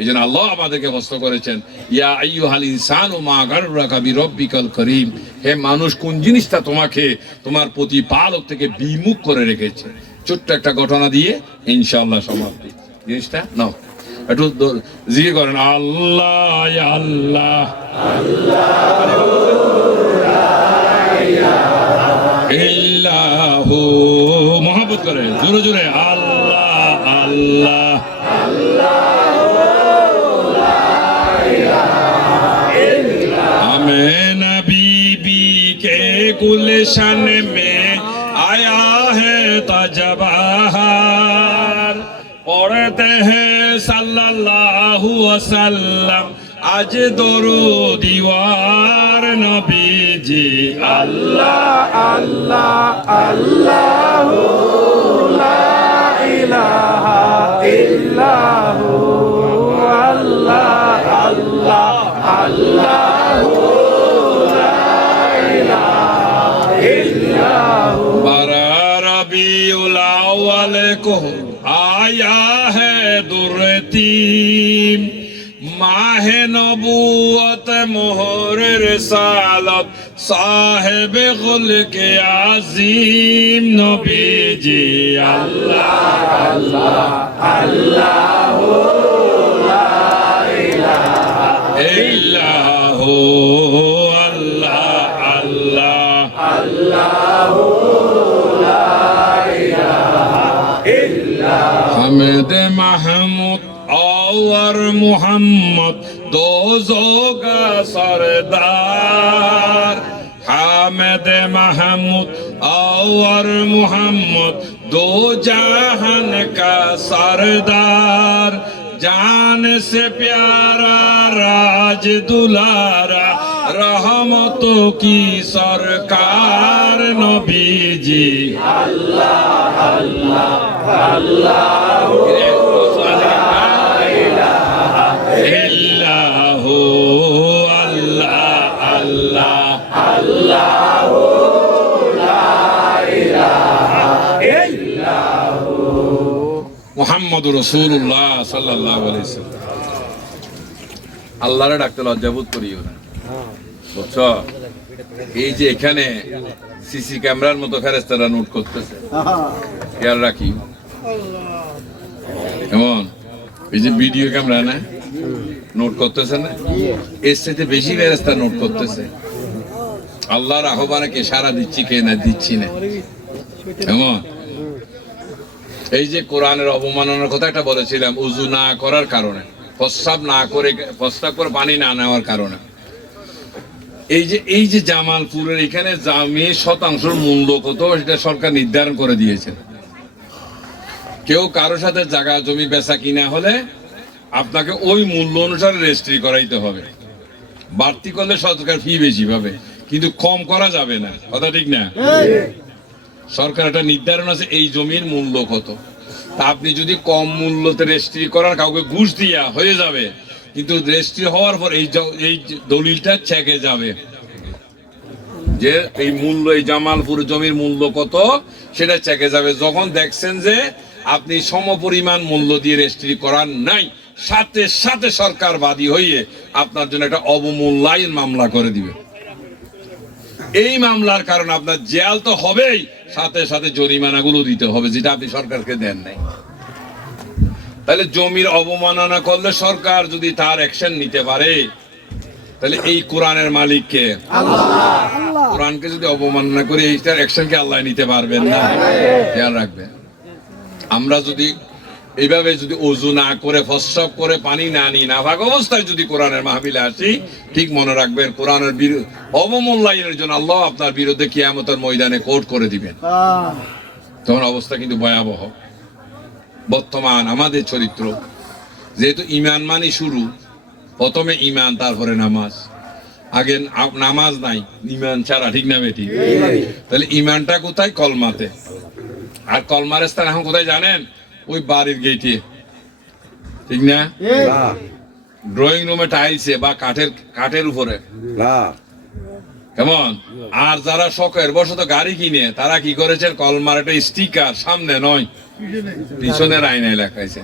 এই জন্য আল্লাহ আমাদেরকে প্রশ্ন করেছেন, ইয়া আইয়ুহাল ইনসানু মা গাররাকা বিরব্বিকাল করিম, হে মানুষ কোন জিনিসটা তোমাকে তোমার প্রতিপালক থেকে বিমুখ করে রেখেছে। ছোট্ট একটা ঘটনা দিয়ে ইনশাআল্লাহ সমাপ্তি। জিনিসটা নাও একটু জিকির করেন, আল্লাহ ইয়া আল্লাহ ইল্লাহু, মহব্বত করে জোরে জোরে, আল্লাহ আল্লাহ हमें नबी के गुलशन में आया है तजबहार, पढ़ते हैं सल्लल्लाहु वसल्लम आज दरूद दीवार नबी जी। अल्लाह अल्लाह अल्लाह ला इलाहा इल्लाहु, अल्लाह अल्लाह अल्लाह ला इलाहा इल्लाहु। बारह रबीउल अव्वल को आया है दुर्तीम, माहे नबूवत मोहर रिसालत साहिब गुल के आज़ीम नबी जी। अल्लाह अल्लाह अल्लाह ला इलाहा इल्लाहु, अल्लाह अल्लाह अल्लाह ला इलाहा इल्लाहु। हमेद महमूद और मोहम्मद दो का सरदार, हामिद महमूद और मोहम्मद दो जहान का सरदार, जान से प्यारा राज दुलारा रहमतों की सरकार नबी जी। अल्लाह अल्लाह अल्लाह इल्लाहु, अल्लाह अल्लाह अल्लाह ला इलाहा इल्लाहु। মুহাম্মদুর রাসূলুল্লাহ সাল্লাল্লাহু আলাইহি ওয়াসাল্লাম। আল্লাহরে ডাকতে লজ্জা বোধ করিও না, বুঝছো? এই যে এখানে সিসি ক্যামেরার মতো ফেরেশতারা নোট করতেছে, খেয়াল রাখি। এমন এই যে ভিডিও ক্যামেরা না নোট করতেছে না, এর সাথে বেশি ফেরেশতা নোট করতেছে আল্লাহর আহ্বানে কে সাড়া দিচ্ছি কে না দিচ্ছি না। এমন এই যে কোরআনের অবমাননার কথা একটা বলেছিলাম, উযু না করার কারণে, প্রস্রাব না করে, প্রস্রাব করে পানি না নেওয়ার কারণে। এই যে জামালপুরের এখানে জামি শতাংশের মূল্য কত সেটা সরকার নির্ধারণ করে দিয়েছে। কেউ কারো সাথে জায়গা জমি বেচা কিনা হলে আপনাকে ওই মূল্য অনুসারে রেজিস্ট্রি করাইতে হবে। বাড়তি করলে সরকার ফি বেশি পাবে, কিন্তু কম করা যাবে না, কথা ঠিক না? সরকার একটা নির্ধারণ আছে এই জমির মূল্য কত, তা আপনি যদি কম মূল্যতে রেজিস্ট্রি করার কাউকে ঘুষ দিয়া হয়ে যাবে, কিন্তু রেজিস্ট্রি হওয়ার পর এই দলিলটা চেকে যাবে যে এই মূল্য, এই জামালপুর জমির মূল্য কত সেটা চেকে যাবে। যখন দেখছেন যে আপনি সমপরিমাণ মূল্য দিয়ে রেজিস্ট্রি করার নাই, সাথে সাথে সরকার বাদী হয়ে আপনার জন্য একটা অবমূল্যায়ন মামলা করে দিবে। এই মামলার কারণে আপনার জেল তো হবেই, সাথে সাথে জরিমানাগুলো দিতে হবে যেটা আপনি সরকারকে দেন নাই। তাহলে জমির অবমাননা করলে সরকার যদি তার অ্যাকশন নিতে পারে, তাহলে এই কোরআনের মালিক কে? আল্লাহ। কোরআনকে যদি অবমাননা করে এইটার অ্যাকশন কে আল্লাহ নিতে পারবেন না? খেয়াল রাখবেন, আমরা যদি এইভাবে যদি ওযু না করে, প্রস্রাব করে, পানি না নিই, নাপাক অবস্থায় যদি কোরআনের মাহফিলে আসি, ঠিক মনে রাখবেন কোরআনের অবমূল্যায়নের জন্য আল্লাহ আপনার বিরুদ্ধে কিয়ামতের ময়দানে কোর্ট করে দিবেন। তখন অবস্থা কিন্তু ভয়াবহ। বর্তমান আমাদের চরিত্র, যেহেতু ঈমান মানে শুরু, প্রথমে ঈমান তারপরে নামাজ, আগে নামাজ নাই ঈমান ছাড়া, ঠিক না বেটি? তাহলে ঈমানটা কোথায়? কলমাতে। আর কলমার স্থান এখন কোথায় জানেন? ওই বাড়ির গেটে, ঠিক না? ড্রয়িং রুমে টাইলসে বা কাঠের উপরে, কেমন? আর যারা শখের বশত গাড়ি কিনে তারা কি করেছেন? কলমার একটা স্টিকার সামনে নয় পিছনের আয়নায় লেখাইছে।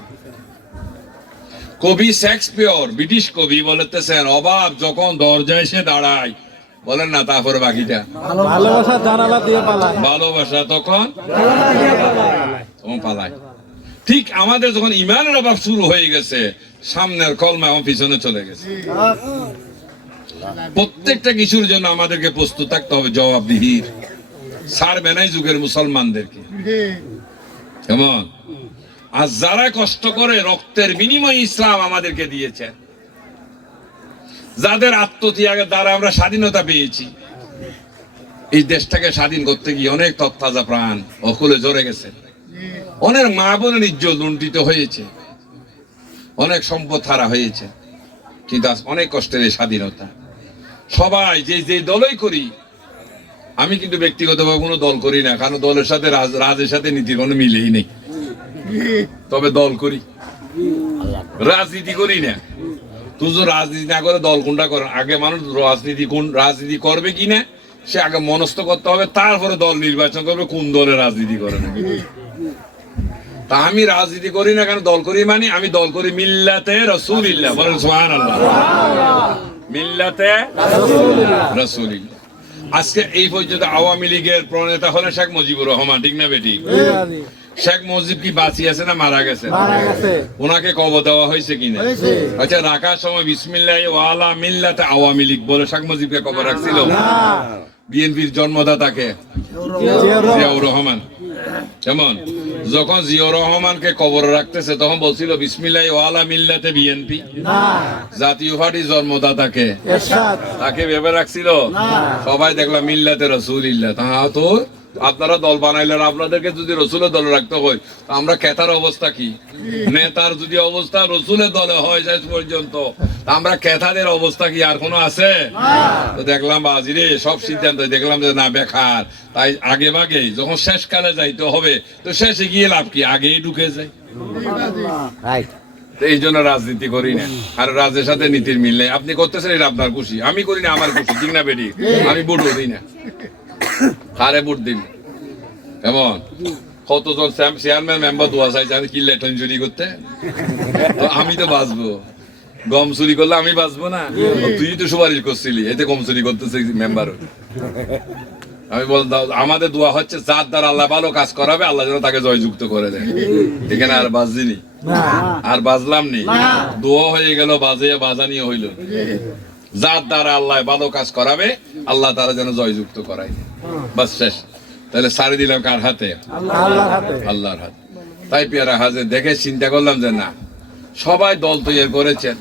কবি শেক্সপিয়র, ব্রিটিশ কবি বলতেছেন, অভাব যখন দরজায় এসে দাঁড়ায়, বলেন না, তারপরে বাকিটা ভালোবাসা জানালা দিয়ে পালায়, ভালোবাসা তখন পালায়। ঠিক আমাদের যখন ইমানের অভাব শুরু হয়ে গেছে, সামনের কলমা আমার পিছনে চলে গেছে। প্রত্যেকটা কিছুর জন্য আমাদেরকে প্রস্তুত থাকতে হবে জবাবদিহির। ছাড়বে নাই যুগের মুসলমানদেরকে, কেমন? আর যারা কষ্ট করে রক্তের বিনিময়ে ইসলাম আমাদেরকে দিয়েছেন, যাদের আত্মত্যাগের দ্বারা আমরা স্বাধীনতা পেয়েছি, এই দেশটাকে স্বাধীন করতে গিয়ে অনেক তত্তাজা প্রাণ অকুলে ঝরে গেছে, অনেক মা বোনের ইজ্জত লুণ্ঠিত হয়েছে, অনেক সম্পদ হারা হয়েছে, কিন্তু আজ অনেক কষ্টের এই স্বাধীনতা। সবাই যে যে দলই করি, আমি কিন্তু ব্যক্তিগতভাবে কোনো দল করি না, কারণ দলের সাথে রাজের সাথে নীতির কোনো মিলেই নেই। তবে দল করি, রাজনীতি করি না। তুই যদি রাজনীতি না করে দল কোনটা করে? আগে মানুষ রাজনীতি করবে কিনা সে আগে মনস্থ করতে হবে, তারপরে দল নির্বাচন করবে কোন দলের রাজনীতি করে না। তা আমি রাজনীতি করি না, কেন দল করি? মানে আমি দল করি মিল্লাতে রাসূলিল্লাহ, বলেন সুবহানাল্লাহ, মিল্লাতে রাসূলিল্লাহ। আজকে এই পর্যন্ত আওয়ামী লীগের প্রণেতা হলেন শেখ মুজিবুর রহমান, ঠিক না বেটি? শেখ মুজিব কি বাঁচি আছে না মারা গেছে? ওনাকে কবর দেওয়া হয়েছে কিনা? আচ্ছা, রাখার সময় বিসমিল্লাহি ওয়া আলা মিল্লাতে আওয়ামী লীগ বলে শেখ মুজিবকে কবর রাখছিল? বিএনপির জন্মদাতাকে জিয়াউর রহমান, কেমন? যখন জিয়াউর রহমানকে কবর রাখতেছে তখন বলছিল বিসমিল্লাহি ওয়া আলা মিল্লাতে বিএনপি? জাতীয় পার্টির জন্মদাতাকে তাকে ভেবে রাখছিল? সবাই দেখলাম মিল্লাতে রাসূলিল্লাহ। তা তো আপনারা দল বানাইলেন, আপনাদেরকে যদি রসুলের দলে রাখতে হয়, আমরা কেতার অবস্থা কি? নেতার যদি অবস্থা রসুলের দলে হয় শেষ পর্যন্ত, আমরা কেতাদের অবস্থা কি আর কোনো আছে? তো দেখলাম বাজিরে সব সিদ্ধান্ত দেখলাম যে না, বেকার। তাই আগে ভাগে যখন শেষকালে যাইতে হবে, তো শেষে গিয়ে লাভ কি? আগেই ঢুকে যায়। এই জন্য রাজনীতি করি না, আর রাজের সাথে নীতির মিল নেই। আপনি করতেছেন এটা আপনার খুশি, আমি করি না আমার খুশি, ঠিক না বেটি? আমি ভোটও দিই না, কারে ভোট দিন? কেমন? কতজন চেয়ারম্যান মেম্বার দোয়া চাইছে আমি কি লেটন চুরি করতে? তো আমি তো বাঁচবো, গম চুরি করলে আমি বাঁচবো না? তুই তো সুপারিশ করছিলি, এতে গম চুরি করতেছে মেম্বার। আমি বলতাম আমাদের দোয়া হচ্ছে যার দ্বারা আল্লাহ ভালো কাজ করাবে, আল্লাহ যেন তাকে জয়যুক্ত করে দেয়। এখানে আর বাজছিনি, আর বাজলাম নি, দোয়া হয়ে গেল, বাজানি হইল। যার দ্বারা আল্লাহ ভালো কাজ করাবে, আল্লাহ তারা যেন জয়যুক্ত করায়, বাস শেষ। তাহলে সারি দিলাম কার হাতে? আল্লাহর হাতে। তাই পেয়ারা হাজির দেখে চিন্তা করলাম যে না, সবাই দল তৈরি করেছেন,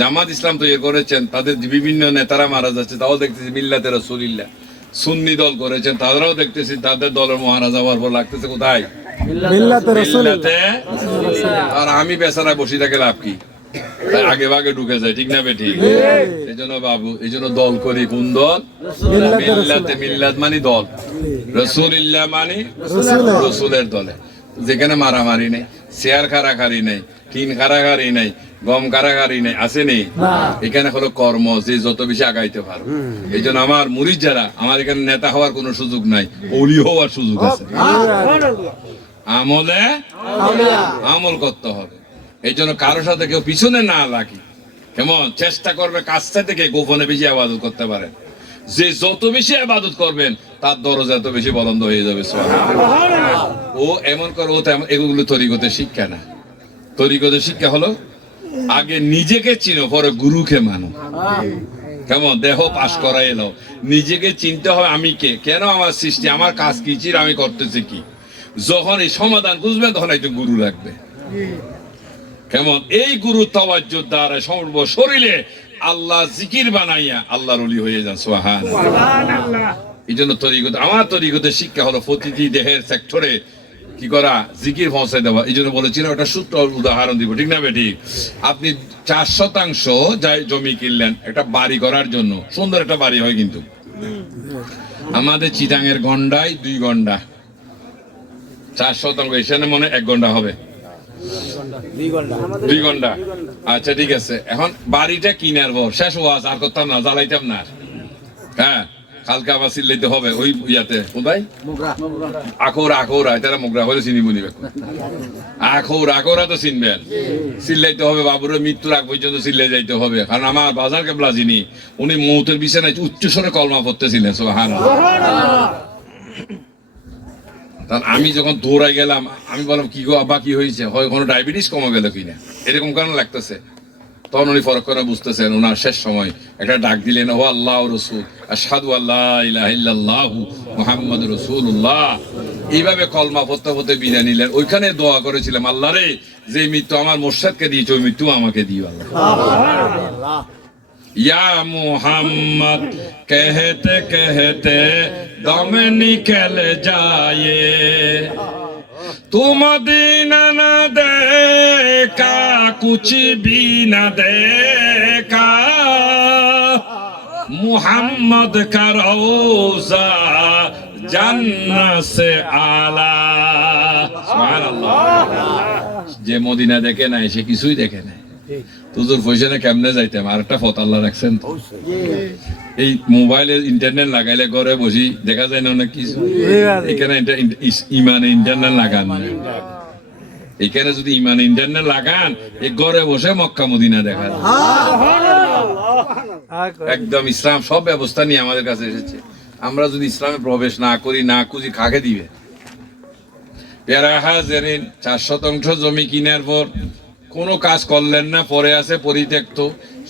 জামাত ইসলাম তৈরি করেছেন, তাদের বিভিন্ন নেতারা মারা যাচ্ছে, তাও দেখতেছি মিল্লাতে রাসূলিল্লাহ। সুন্নি দল করেছেন, তাদেরও দেখতেছি তাদের দলের মহারাজা হওয়ার পর লাগতেছে কোথায়? মিল্লাতে। আর আমি বেচারা বসে থাকে লাভ কি? আগে ভাগে ঢুকে যায়, ঠিক না বেটি? এই জন্য বাবু, এই জন্য দল করি। কোন দল? মিল্লাতে। মিল্লাত মানে দল, রাসূলিল্লাহ মানে রাসূলের দলে। যেখানে মারামারি নেই, শেয়ার কারাকারি নেই, টিন কারাকারি নেই, গম কারাকারি নেই, আছে নেই? এখানে হলো কর্ম, যে যত বেশি আগাইতে পারো। এই জন্য আমার মুরিদ যারা, আমার এখানে নেতা হওয়ার কোনো সুযোগ নাই, ওলি হওয়ার সুযোগ আছে। আমলে আমল করতে হবে। এই জন্য কারোর সাথে কেউ পিছনে না লাগে, কেমন? চেষ্টা করবে কাজটা থেকে গোপনে বেশি আবাদত করতে পারে। যে যত বেশি আবাদত করবেন, তার দরজা এত বেশি বলন্দ হয়ে যাবে। ও এমন করে, ও তেমন। এগুলো তরিকতের শিক্ষা না। তরিকতের শিক্ষা হলো আগে নিজেকে চিনো, পরে গুরুকে মানো। কেমন? দেহ পাশ করা এলো, নিজেকে চিনতে হবে আমি কে, কেন আমার সৃষ্টি, আমার কাজ কি, চির আমি করতেছি কি। যখন এই সমাধান বুঝবেন, তখন একজন গুরু লাগবে। কেমন? এই গুরু তাওয়াজ্জুর দ্বারা সর্ব শরীরে আল্লাহ জিকির বানাইয়া আল্লাহর ওলি হয়ে যান। সুবহানাল্লাহ। এই জন্য তরিকত, আমার তরিকতের শিক্ষা হলো প্রতিটি দেহের সেক্টরে কি করা? জিকির পৌঁছে দেওয়া। এই জন্য বলেছিলাম একটা সূত্র উদাহরণ দিব, ঠিক না বেটি? আপনি 4% জমি কিনলেন একটা বাড়ি করার জন্য, সুন্দর একটা বাড়ি হয়, কিন্তু আমাদের চিটাঙের গন্ডায় 2 গন্ডা, 4% এখানে মনে 1 গন্ডা হবে, 2 ঘন্টা। আচ্ছা ঠিক আছে, এখন বাড়িটা কিনার পর শেষ ওয়াজ আর করতাম না, জ্বালাইতাম না। হ্যাঁ, কালকে আবার চিল্লাইতে হবে ওই ইয়াতে কোথায় আখৌরা তারা মোগরা হলে চিনি বলিবে আখৌরা তো চিনবেন চিল্লাইতে হবে বাবুরের মৃত্যুর আগ পর্যন্ত চিল্লাই যাইতে হবে কারণ আমার বাজার কেবলা যিনি উনি মৌতের বিছানায় উচ্চস্বরে কলমা পড়তেছিলেন সুবহানাল্লাহ। আমি যখন দৌড়াই গেলাম আমি বললাম কি গো আব্বা কি হয়েছে হয় কোনো ডায়াবেটিস কমে গেল কিনা এরকম কারণ লাগতেছে। তখন উনি ফরক করে বুঝতেছেন ওনার শেষ সময় একটা ডাক দিলেন ও আল্লাহ রসুল আশহাদু আল্লা ইলাহা ইল্লাল্লাহু মুহাম্মাদুর রাসূলুল্লাহ। এইভাবে কলমা পড়তে পড়তে বিদায় নিলেন। ওইখানে দোয়া করেছিলাম আল্লাহ রে যে মৃত্যু আমার মোর্শেদকে দিয়েছে ওই মৃত্যু আমাকে দিও আল্লাহ। या मोहम्मद कहते कहते दम निकल जाए तू मदीना न देखा कुछ भी न देखा मोहम्मद का रोज़ा जन्नत से आला। सुभान अल्लाह। जे मदीना देखे ना সে কিছুই দেখে না। তুজুর পয়সানে কেমনে যাইতাম আর একটা ফত আল্লাহ রাখছেন তো এই মোবাইলে ইন্টারনেট লাগাইলে ঘরে বসি দেখা যায় না অনেক কিছু। এখানে ইমানে ইন্টারনেট লাগান না, এখানে যদি ইমানে ইন্টারনেট লাগান এই ঘরে বসে মক্কা মদিনা দেখা যায়। একদম ইসলাম সব ব্যবস্থা নিয়ে আমাদের কাছে এসেছে। আমরা যদি ইসলামে প্রবেশ না করি না খুঁজি কাকে দিবে? পেয়ারা হাজারিন 4 শতাংশ জমি কিনার পর কোনো কাজ করলেন না, পরে আছে পরিত্যক্ত,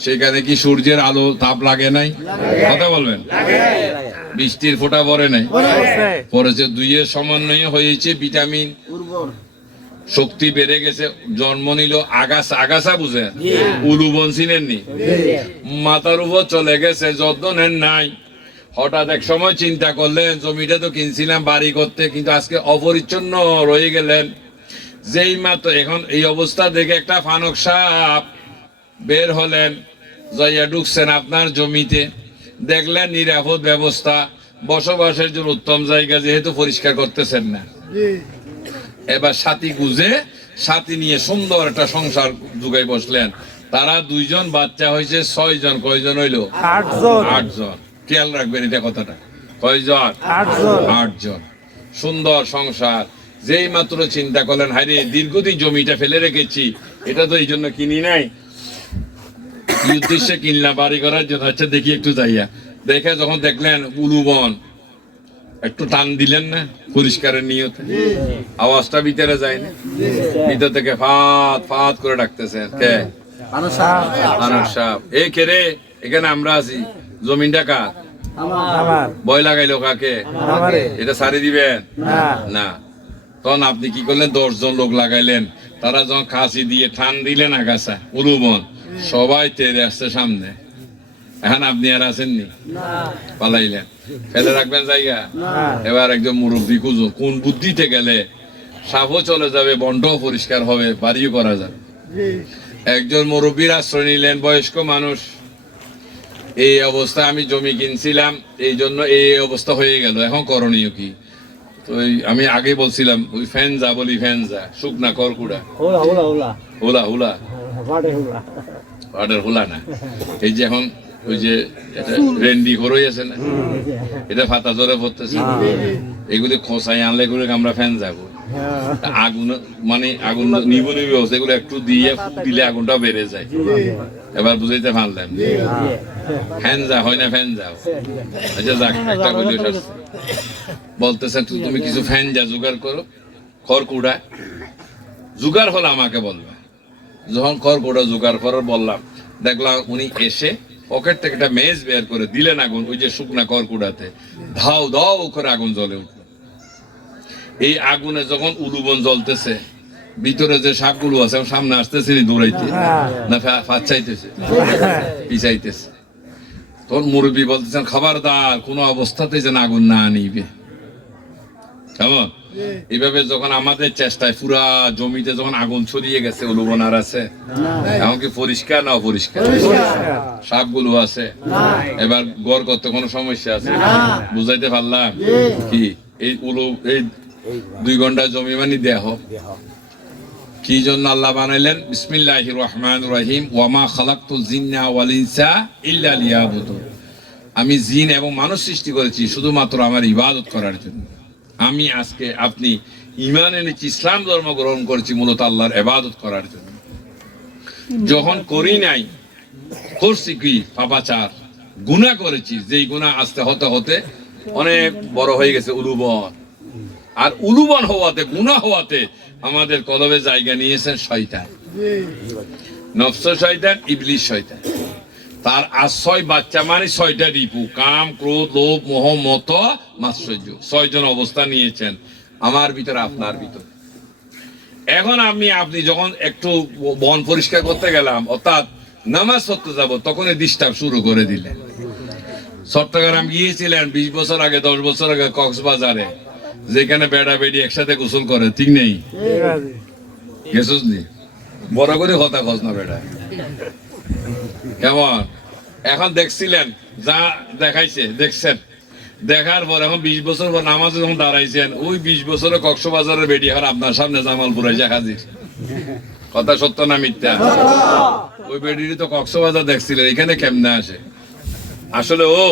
সেখানে কি সূর্যের আলো তাপ লাগে নাই? কথা বলবেন। বৃষ্টির ফোঁটা পড়ে নাই, পড়েছে। দুইয়ের সমন্বয়ে হয়েছে ভিটামিন, শক্তি বেড়ে গেছে, জন্ম নিল আগাছা বুঝে উলুবন চিনেননি, মাথার উপর চলে গেছে, যত্ন নেন নাই। হঠাৎ এক সময় চিন্তা করলেন জমিটা তো কিনছিলাম বাড়ি করতে, কিন্তু আজকে অপরিচ্ছন্ন রয়ে গেলেন। যেই মাত্র এখন এই অবস্থা দেখে একটা ফানক সাপ বের হলেন, যাইয়া ঢুকছেন আপনার জমিতে, দেখলেন নিরাপদ ব্যবস্থা, বসবাসের জন্য উত্তম জায়গা, যেহেতু পরিষ্কার করতেছেন না। এবার সাথী গুজে সাথী নিয়ে সুন্দর একটা সংসার যুগাই বসলেন। তারা 2 জন, বাচ্চা হয়েছে 6 জন। কয়জন হইল? 8 জন। খেয়াল রাখবেন এটা কথাটা, কয়জন? 8 জন। সুন্দর সংসার। যেই মাত্র চিন্তা করলেন হায়রে দীর্ঘদিন জমিটা ফেলে রেখেছি, এটা তো এই জন্য কিনি নাই, কি উদ্দেশ্যে কিনলাম? বাড়ি করার জন্য। আচ্ছা দেখি একটু যাইয়া দেখে যখন দেখলেন উলুবন, একটু টান দিলেন না পরিষ্কারের নিয়তে, আওয়াজটা ভিতরে যায় না? ভিতর থেকে ফাত ফাত করে ডাকতেছেন, কে? আনোয়ার সাহেব। এই কে রে? এখানে আমরা আছি, জমিনটা কার? ভয় লাগাইলো কাকে? এটা সারি দিবেন না। তখন আপনি কি করলেন? 10 জন লোক লাগাইলেন। তারা যখন কাঁচি দিয়ে টান দিলেন আগাছা উলুবন, সবাই তেড়ে আসছে সামনে। এখন আপনি আর আসেননি, পালাইলেন। ফেলে রাখবেন জায়গা? এবার একজন মুরব্বী খুঁজুন, কোন বুদ্ধিতে গেলে সাপও চলে যাবে, বন্ডও পরিষ্কার হবে, বাড়িও করা যাবে। একজন মুরব্বীর আশ্রয় নিলেন, বয়স্ক মানুষ। এই অবস্থা, আমি জমি কিনছিলাম এই জন্য এই অবস্থা হয়ে গেল, এখন করণীয় কি? তো আমি আগে বলছিলাম ওই ফেনজা বলি, ফেনজা শুকনা করকুড়া, হুলা হুলা হুলা না, এই যে এখন ওই যে রেন্ডি খরই আছে না, এটা ফাতা জোরে পড়তেছে, এগুলি খোসাই আনলে এগুলো আমরা ফ্যান যাবো। আগুন মানে আগুন নিব অবস্থা, এগুলো একটু দিয়ে দিলে আগুনটা বেড়ে যায়। এবার বুঝাইতে পারলাম ফ্যান যা হয় না, ফ্যান যাও। আচ্ছা যাক, একটা বলি বলতেছেন তুমি কিছু ফ্যান যা জোগাড় করো, খড়কুড়া জোগাড় হলো আমাকে বলবে। যখন খড়কুড়া জোগাড় করার বললাম, দেখলাম উনি এসে পকেট থেকে একটা মেজ বের করে দিলেন আগুন, ওই যে শুকনা খড়কুড়াতে ধাও ধাও করে আগুন জ্বলে উঠল। এই আগুনে যখন উলুবন জ্বলতেছে, ভিতরে যে সাপগুলো আছে সামনে আসতেছে দৌড়াইতে না ফাঁচাইতেছে, পিছাইতেছে। তখন মুরব্বী বলতেছেন খবরদার কোন অবস্থাতে যেন আগুন না নিবে। কেমন? এইভাবে যখন আমাদের চেষ্টায় পুরা জমিতে যখন আগুন ছড়িয়ে গেছে, উলুবন আর আছে? এমনকি পরিষ্কার না অপরিষ্কার? সাপগুলো আছে। এবার গড় করতে কোনো সমস্যা আছে? বুঝাইতে পারলাম কি? এই এই 2 ঘন্টা জমি মানে দেহ কি জন্য আল্লাহ বানাইলেন? বিসমিল্লাহির রহমানির রহিম, ওয়া মা খালাকতুল জিন্না ওয়াল ইনসা ইল্লা লিয়াবুদুন। আমি জিন এবং মানুষ সৃষ্টি করেছি শুধুমাত্র আমার ইবাদত করার জন্য। আমি আজকে আপনি ঈমান এনেছি, ইসলাম ধর্ম গ্রহণ করেছি মূলত আল্লাহর ইবাদত করার জন্য। যখন করি নাই, করছি কি পাপাচার, গুনাহ করেছি, যেই গুনাহ আস্তে হতে হতে অনেক বড় হয়ে গেছে উলুবন। আর উলুবন হওয়াতে, গুনাহ হওয়াতে আমাদের কলবে জায়গা নিয়েছেন শয়তান, নফস শয়তান, ইবলিস শয়তান। তার আশ্রয় বাচ্চা মানে 6টা রিপু, কাম, ক্রোধ, লোভ, মোহ, মত, মাৎসর্য। 6জন অবস্থা নিয়েছেন আমার ভিতরে, আপনার ভিতরে। এখন আপনি যখন একটু বন পরিষ্কার করতে গেলাম, অর্থাৎ নামাজ পড়তে যাব, তখন ডিস্টার্ব শুরু করে দিলেন। চট্টগ্রাম গিয়েছিলেন 20 বছর আগে, 10 বছর আগে কক্সবাজারে, যেখানে বেড়া বেড়ি একসাথে গোসল করে, ঠিক নেই? গেছিস নি? বড় করে কথা খোঁজ না বেড়া কেমন? এখন দেখছিলেন, যা দেখাইছে দেখছেন, দেখার পর এখন 20 বছর পর নামাজে যখন দাঁড়াইছেন, ওই 20 বছরে কক্সবাজারের বেডি এখন আপনার সামনে জামালপুরে যা হাজির। কথা সত্য না মিথ্যা? ওই বেডিরই তো কক্সবাজার দেখছিলেন, এখানে কেমনে আসে? আসলে ও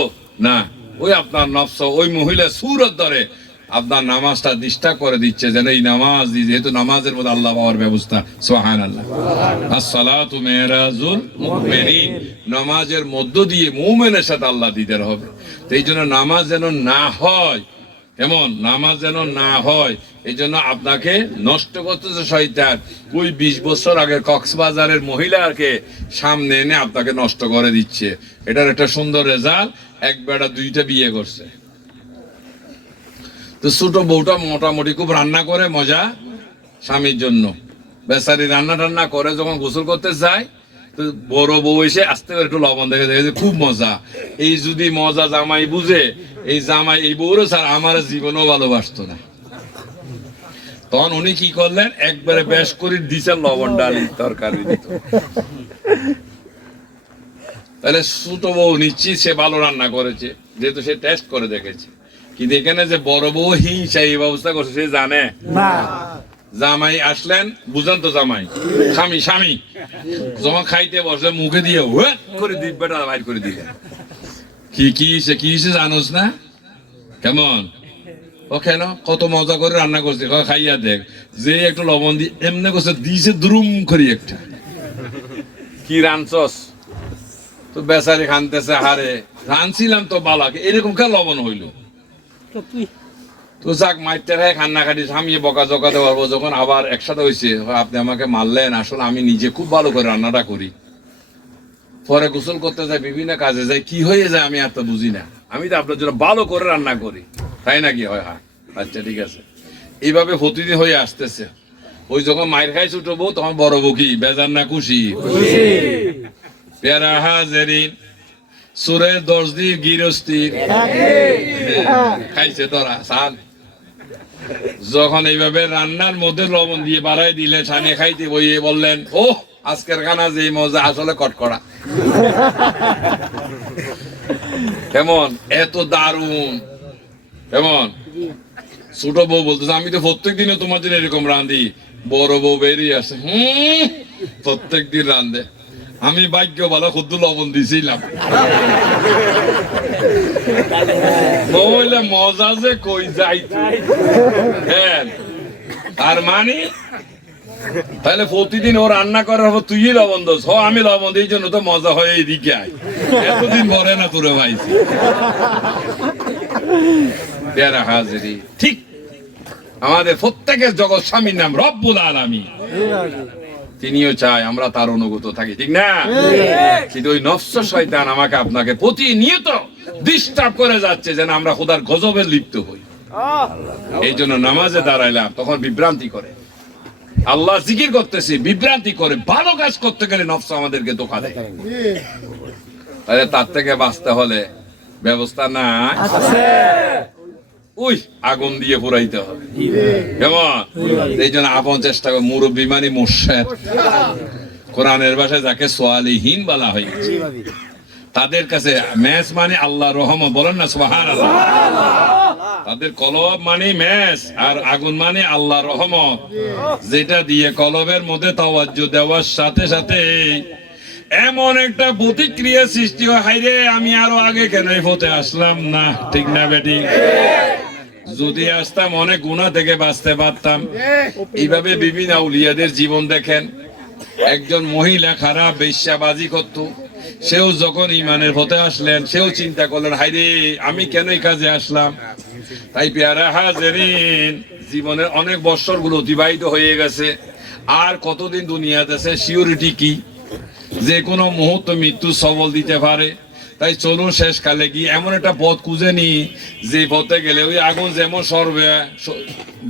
না, ওই আপনার নফস, ওই মহিলা সুরত ধরে আপনার নামাজটা ডিস্টার্ব করে দিচ্ছে, যেন এই নামাজ, যেহেতু নামাজের মধ্যে আল্লাহ পাওয়ার ব্যবস্থা। সুবহানাল্লাহ। আসসালাতু মিরাজুল মুমিনিন, নামাজের মধ্য দিয়ে মুমিনের সাথে আল্লাহ দিদার হবে। তো এই জন্য নামাজ যেন না হয়, কেমন? নামাজ যেন না হয়, এই জন্য আপনাকে নষ্ট করতেছে শয়তান। ওই 20 বছর আগে কক্সবাজারের মহিলাকে সামনে এনে আপনাকে নষ্ট করে দিচ্ছে। এটার একটা সুন্দর রেজাল্ট, এক বেটা 2টা বিয়ে করছে। তো ছোট বউটা মোটামুটি খুব রান্না করে মজা স্বামীর জন্য, বেচারি রান্না টান্না করে, যখন গোসল করতে যায় তো বড় বউ এসে আস্তে করে একটু লবণ দেখে দেখে খুব মজা। এই যদি মজা জামাই বুঝে, এই জামাই এই বউরও স্যার আমার জীবনেও ভালোবাসতো না। তখন উনি কি করলেন, একবারে বেশ করে দিছেন লবণ ডালি তরকারি দিত। তাহলে ছোট বউ নিশ্চিত সে ভালো রান্না করেছে, যেহেতু সে টেস্ট করে দেখেছে। কিন্তু এখানে যে বড় বউ হিংসা এই ব্যবস্থা করছে, সে জানে না। জামাই আসলেন, বুঝলেন তো, জামাই স্বামী যখন খাইতে বসলে মুখে দিয়ে করে দিব্যাটা বাইর করে দিলেন। কি হিসে জানোস না? কেমন? ও কেন? কত মজা করে রান্না করছে, খাইয়া দেখ। যে একটু লবণ দিয়ে এমনি করছে, দিয়েছে দ্রুম করি একটা। কি রানছস? তো বেচারি খানতেছে, হারে রানছিলাম তো বালাকে, এরকম কে লবণ হইল? তো যাক, মাইরটা খায় খান্না খাটি থামিয়ে বকা জকাতে পারবো। যখন আবার একসাথে হয়েছে, আপনি আমাকে মারলেন, আসলে আমি নিজে খুব ভালো করে রান্নাটা করি। পরে গোসল করতে যাই, বিভিন্ন কাজে যাই, কি হয়ে যায় আমি আর তো বুঝি না। আমি তো আপনার জন্য ভালো করে রান্না করি, তাই নাকি? হয়, হ্যাঁ, আচ্ছা ঠিক আছে। এইভাবে প্রতিদিন হয়ে আসতেছে। ওই যখন মায়ের খাই ছোট বউ, তখন বড় বউ কি বেজার না খুশি? পেয়ারা হাজারিন, সুরের 10 দিন গৃহস্থির খাইছে তোরা সান। যখন এইভাবে রান্নার মধ্যে লবণ দিয়ে বাড়াই দিলে, স্বামী খাইতে বইয়ে বললেন, ও আজকের খানা যে মজা, আসলে কটকড়া। কেমন? এত দারুণ। কেমন? ছোট বউ বলতেছে, আমি তো প্রত্যেক দিনে তোমার জন্য এরকম রান্ধি। বড় বউ বেরিয়ে আসে, প্রত্যেক দিন রান্ধে। আমি ভাগ্য ভালো, খুদ্দু লবণ দিছিলাম। নইলে মজা যে কই যাইত। তার মানে তাহলে প্রতিদিন ও রান্না করার পর তুই লবণ দোস, আমি লবণ দিই, জন্য তো মজা হয় এইদিকে আয়। এতদিন পরে না তোরে ভাইছি। পেয়ারা হাজিরি, ঠিক আমাদের প্রত্যেকের জগৎ স্বামীর নাম রব্বুল আলামিন। তিনিও চায় আমরা তার অনুগত থাকি, ঠিক না? কিন্তু ওই নফস শয়তান আমাকে আপনাকে প্রতিনিয়ত ডিস্টার্ব করে যাচ্ছে, যেন আমরা খোদার গজবে লিপ্ত হই। এই জন্য নামাজে দাঁড়াইলাম, তখন বিভ্রান্তি করে। আল্লাহ জিকির করতেছি, বিভ্রান্তি করে। ভালো কাজ করতে গেলে নফস আমাদেরকে ধোঁকা দেয়। তাহলে তার থেকে বাঁচতে হলে ব্যবস্থা না ওই আগুন দিয়ে পুরাইতে হবে। কেমন? এই জন্য আপন চেষ্টা করে, মুরব্বী মানে মুর্শেদ, কোরআনের ভাষায় যাকে সালিহিন বলা হয়েছে, তাদের কাছে মেস মানে আল্লাহ রহমত, বলেন না সুবহানাল্লাহ। তাদের কলব মানে মেস, আর আগুন মানে আল্লাহ রহমত, যেটা দিয়ে কলবের মধ্যে তাওয়াজ্জু দেওয়ার সাথে সাথে এমন একটা প্রতিক্রিয়া সৃষ্টি হয়, হাইরে আমি আরো আগে কেন এই পথে আসলাম না, ঠিক না বেটি? যদি আসতাম অনেক গুনাহ থেকে বাঁচতে পারতাম। এইভাবে বিভিন্ন আউলিয়াদের জীবন দেখেন। একজন মহিলা খারাপ বেশ্যাবাজি করত, সেও যখন ইমানের পথে আসলেন, সেও চিন্তা করলেন, হাইরে আমি কেন এই কাজে আসলাম। তাই পেয়ারা হাজেরিন, জীবনের অনেক বৎসরগুলো অতিবাহিত হয়ে গেছে, আর কতদিন দুনিয়াতে আছে সিউরিটি কি, যে কোনো মুহূর্ত মৃত্যু সবল দিতে পারে। তাই চলুন শেষকালে কি এমন একটা পথ খুঁজে নি, যে পথে গেলে ওই আগুন যেমন সর্বে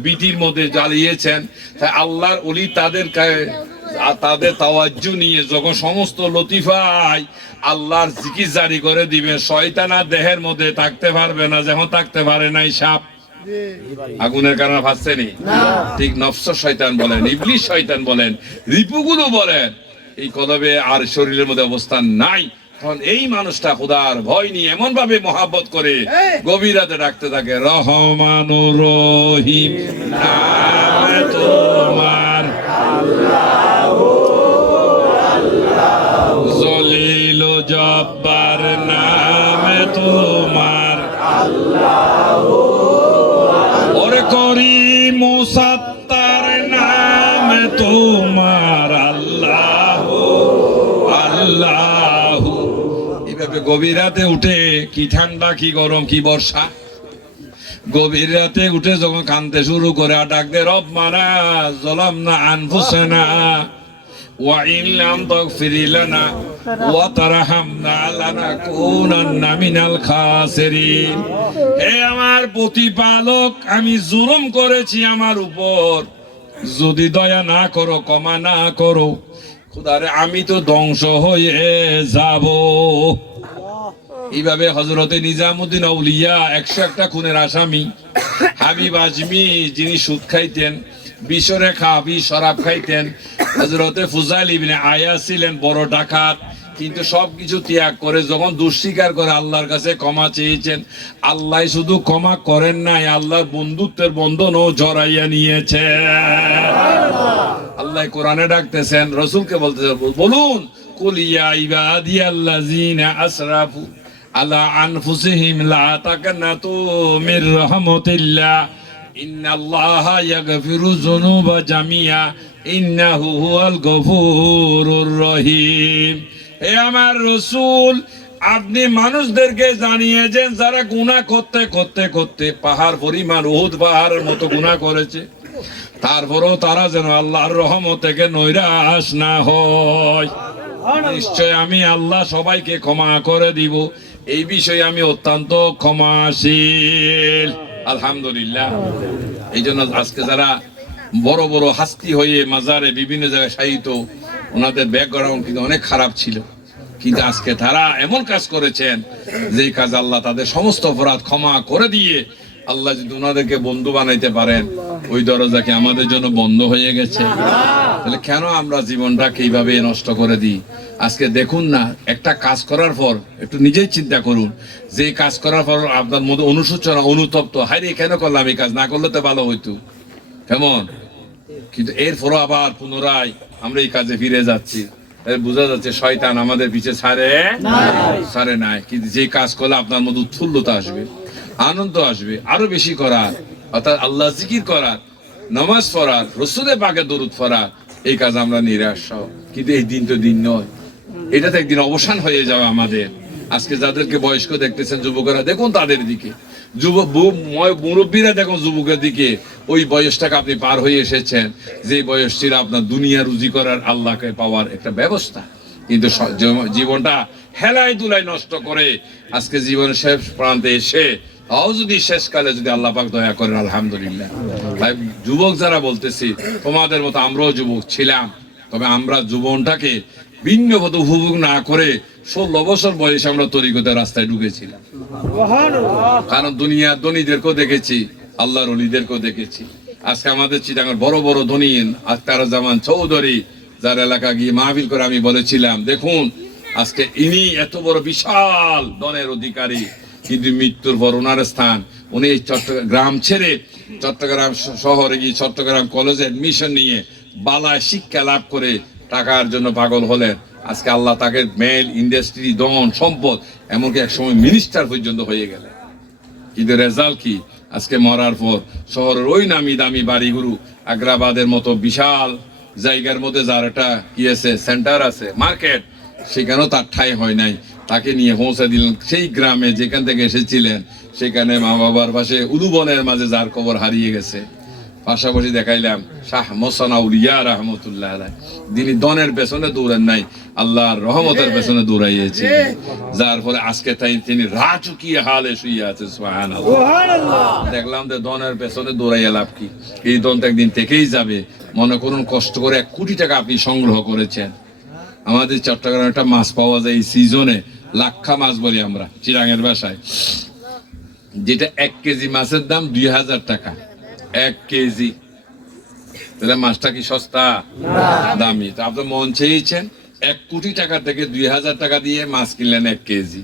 বিটির মধ্যে জ্বালিয়েছেন, তাই আল্লাহর ওলি তাদের তাওয়াজ্জু নিয়ে যখন সমস্ত লতিফায় আল্লাহর জিকির জারি করে দিবে, শয়তান আর দেহের মধ্যে থাকতে পারবে না, যেমন থাকতে পারে নাই সাপ। আগুনের কারণে ভাসছেনি, ঠিক নফস শয়তান বলেন, ইবলিশ শয়তান বলেন, রিপুগুলো বলেন, এই কদবে আর শরীরের মধ্যে অবস্থান নাই। তখন এই মানুষটা খোদার ভয় নিয়ে এমন ভাবে মহাব্বত করে গভীর রাতে ডাকতে থাকে, রহমানুর রহিম নাম তোমার, জলিল জব্বার নাম তোমার, ওরে করিম সাত্তার নাম তোমার, আল্লাহ আল্লাহ। এইভাবে গভীর রাতে উঠে, কি ঠান্ডা কি গরম কি বর্ষা, গভীর রাতে উঠে যখন কাঁদতে শুরু করে আর ডাক দে, রব্বানা যালামনা আনফুসানা ওয়া ইন লাম তাগফির লানা ওয়া তারহামনা লানাকুনান্না মিনাল খাসিরিন। হে আমার প্রতিপালক, আমি জুলুম করেছি আমার উপর, যদি দয়া না করো, ক্ষমা না করো, খোদারে আমি তো ধ্বংস হয়ে যাব। এইভাবে হযরতে নিজামুদ্দিন আউলিয়া 101টা খুনের আসামি, হাবিব আজমি যিনি সুদ খাইতেন, বিশরেখা শরাব খাইতেন, হযরতে ফুজাইল ইবনে আয়াজ ছিলেন বড় ডাকাত, কিন্তু সবকিছু ত্যাগ করে যখন দুঃস্বীকার করে আল্লাহর কাছে ক্ষমা চেয়েছেন, আল্লাহ শুধু ক্ষমা করেন নাই, আল্লাহর বন্ধুত্বের বন্ধনও জড়াইয়া নিয়েছেন। আল্লাহ কোরআনে ডাকতেছেন, রাসূলকে বলতেছেন, বলুন কুল ইয়া ইবাদিয়াল্লাযিনা আসরাফু আলা আনফুসিহিম লা তাকনাতু মির রাহমাতিল্লাহ ইন্নাল্লাহা ইয়াগফিরু যুনুবা জামিয়া ইন্নাহু হুয়াল গফুরুর রহিম। হে আমার রাসূল, আপনি মানুষদেরকে জানিয়েছেন যারা গুনাহ করতে করতে করতে পাহাড় পরিমাণ, উহুদ পাহাড়ের মতো গুনাহ করেছে, তারপরেও তারা যেন আল্লাহর রহমত থেকে নৈরাশ না হয়। নিশ্চয় আমি আল্লাহ সবাইকে ক্ষমা করে দিব, এই বিষয়ে আমি অত্যন্ত ক্ষমাশীল। আলহামদুলিল্লাহ। এই জন্য আজকে যারা বড় বড় হাস্তি হয়ে মাজারে বিভিন্ন জায়গায় শায়িত, ওনাদের ব্যাকগ্রাউন্ড কিন্তু অনেক খারাপ ছিল, কিন্তু আজকে তারা এমন কাজ করেছেন যে কাজ আল্লাহ তাদের সমস্ত অপরাধ ক্ষমা করে দিয়ে, আল্লাহ যদি ওনাদেরকে বন্ধু বানাইতে পারেন, ওই দরজা কি আমাদের জন্য বন্ধ হয়ে গেছে? তাহলে কেন আমরা জীবনটাকে এইভাবে নষ্ট করে দিই? আজকে দেখুন না, একটা কাজ করার পর একটু নিজেই চিন্তা করুন, যে কাজ করার পর আপনার মধ্যে অনুশোচনা, অনুতপ্ত, হায় রে কেন করলাম এই কাজ, না করলে তো ভালো হইতো, কেমন? কিন্তু এরপরও আবার পুনরায় আমরা এই কাজে ফিরে যাচ্ছি। বোঝা যাচ্ছে শয়তান আমাদের পিছে ছাড়ে নাই। কিন্তু যে কাজ করলে আপনার মধ্যে উৎফুল্লতা আসবে, আনন্দ আসবে, আরো বেশি করার, অর্থাৎ আল্লাহ জিকির করার, নামাজ পড়ার, রাসূলের পাকের দরুদ পড়ার, এই কাজ আমরা নিরাশ। কিন্তু এই দিন তো দিন নয়, এটা তো একদিন অবসান হয়ে যাবে আমাদের। আজকে যাদেরকে বয়স্ক দেখতেছেন, যুবকেরা দেখুন তাদের দিকে, মুরব্বীরা দেখুন যুবকের দিকে, ওই বয়সটাকে আপনি পার হয়ে এসেছেন, যে বয়সটির আপনার দুনিয়া রুজি করার, আল্লাহকে পাওয়ার একটা ব্যবস্থা, কিন্তু জীবনটা হেলায় দুলাই নষ্ট করে আজকে জীবনের শেষ প্রান্তে এসে, তাও যদি শেষকালে যদি আল্লাহ পাক দয়া করেন, আলহামদুলিল্লাহ। তাই যুবক যারা বলতেছি, তোমাদের মতো আমরাও যুবক ছিলাম, তবে আমরা জীবনটাকে ভিন্ন পথে উপভোগ না করে 16 বছর বয়সে আমরা তরিকতের রাস্তায় ঢুকেছিলাম। কারণ দুনিয়ার ধনীদেরকেও দেখেছি, আল্লাহর ওলিদেরকেও দেখেছি। আজকে আমাদের চিটাঙ্গের বড় বড় ধনী আখতারুজ্জামান চৌধুরী, যার এলাকা গিয়ে মাহফিল করে আমি বলেছিলাম, দেখুন আজকে ইনি এত বড় বিশাল ধনের অধিকারী, কিন্তু মৃত্যুর পর ওনার স্থান, উনি চট্টগ্রাম ছেড়ে চট্টগ্রাম শহরে গিয়ে চট্টগ্রাম কলেজে অ্যাডমিশন নিয়ে বালায় শিক্ষা লাভ করে টাকার জন্য পাগল হলেন। আজকে আল্লাহ তাকে মেল ইন্ডাস্ট্রি দন সম্পদ এমনকি একসময় মিনিস্টার পর্যন্ত হয়ে গেলেন। কিন্তু রেজাল্ট কি? আজকে মরার পর শহরের ওই নামি দামি বাড়িগুলো আগ্রাবাদের মতো বিশাল জায়গার মধ্যে যার একটা কি আছে সেন্টার আছে মার্কেট, সেখানেও তার ঠাঁই হয় নাই। তাকে নিয়ে পৌঁছে দিলেন সেই গ্রামে যেখান থেকে এসেছিলেন, সেখানে মা বাবার পাশে উলুবনের মাঝে যার কবর হারিয়ে গেছে। পাশাপাশি দেখাইলাম শাহ মোসানা উলিয়া রহমতুল্লাহ আলাইহি, যিনি দনের পেছনে দৌড়ান নাই, আল্লাহর রহমতের পেছনে দৌড়াইয়েছে, যার ফলে আজকে তাই তিনি রাজকীয় হালে শুয়ে আছে। সুবহানাল্লাহ। দেখলাম যে দনের পেছনে দৌড়াইয়া লাভ কি? এই দন তো একদিন থেকেই যাবে। মনে করুন কষ্ট করে 1 কোটি টাকা আপনি সংগ্রহ করেছেন। আমাদের চট্টগ্রামে একটা মাছ পাওয়া যায় এই সিজনে, লাক্ষা মাছ বলি আমরা চিরাঙের ভাষায়, যেটা 1 কেজি মাছের দাম 2000 টাকা। 1 কেজি, তাহলে মাছটা কি সস্তা? দামি। তো আপনি মন চেয়েছেন 1 কোটি টাকা থেকে 2000 টাকা দিয়ে মাছ কিনলেন 1 কেজি,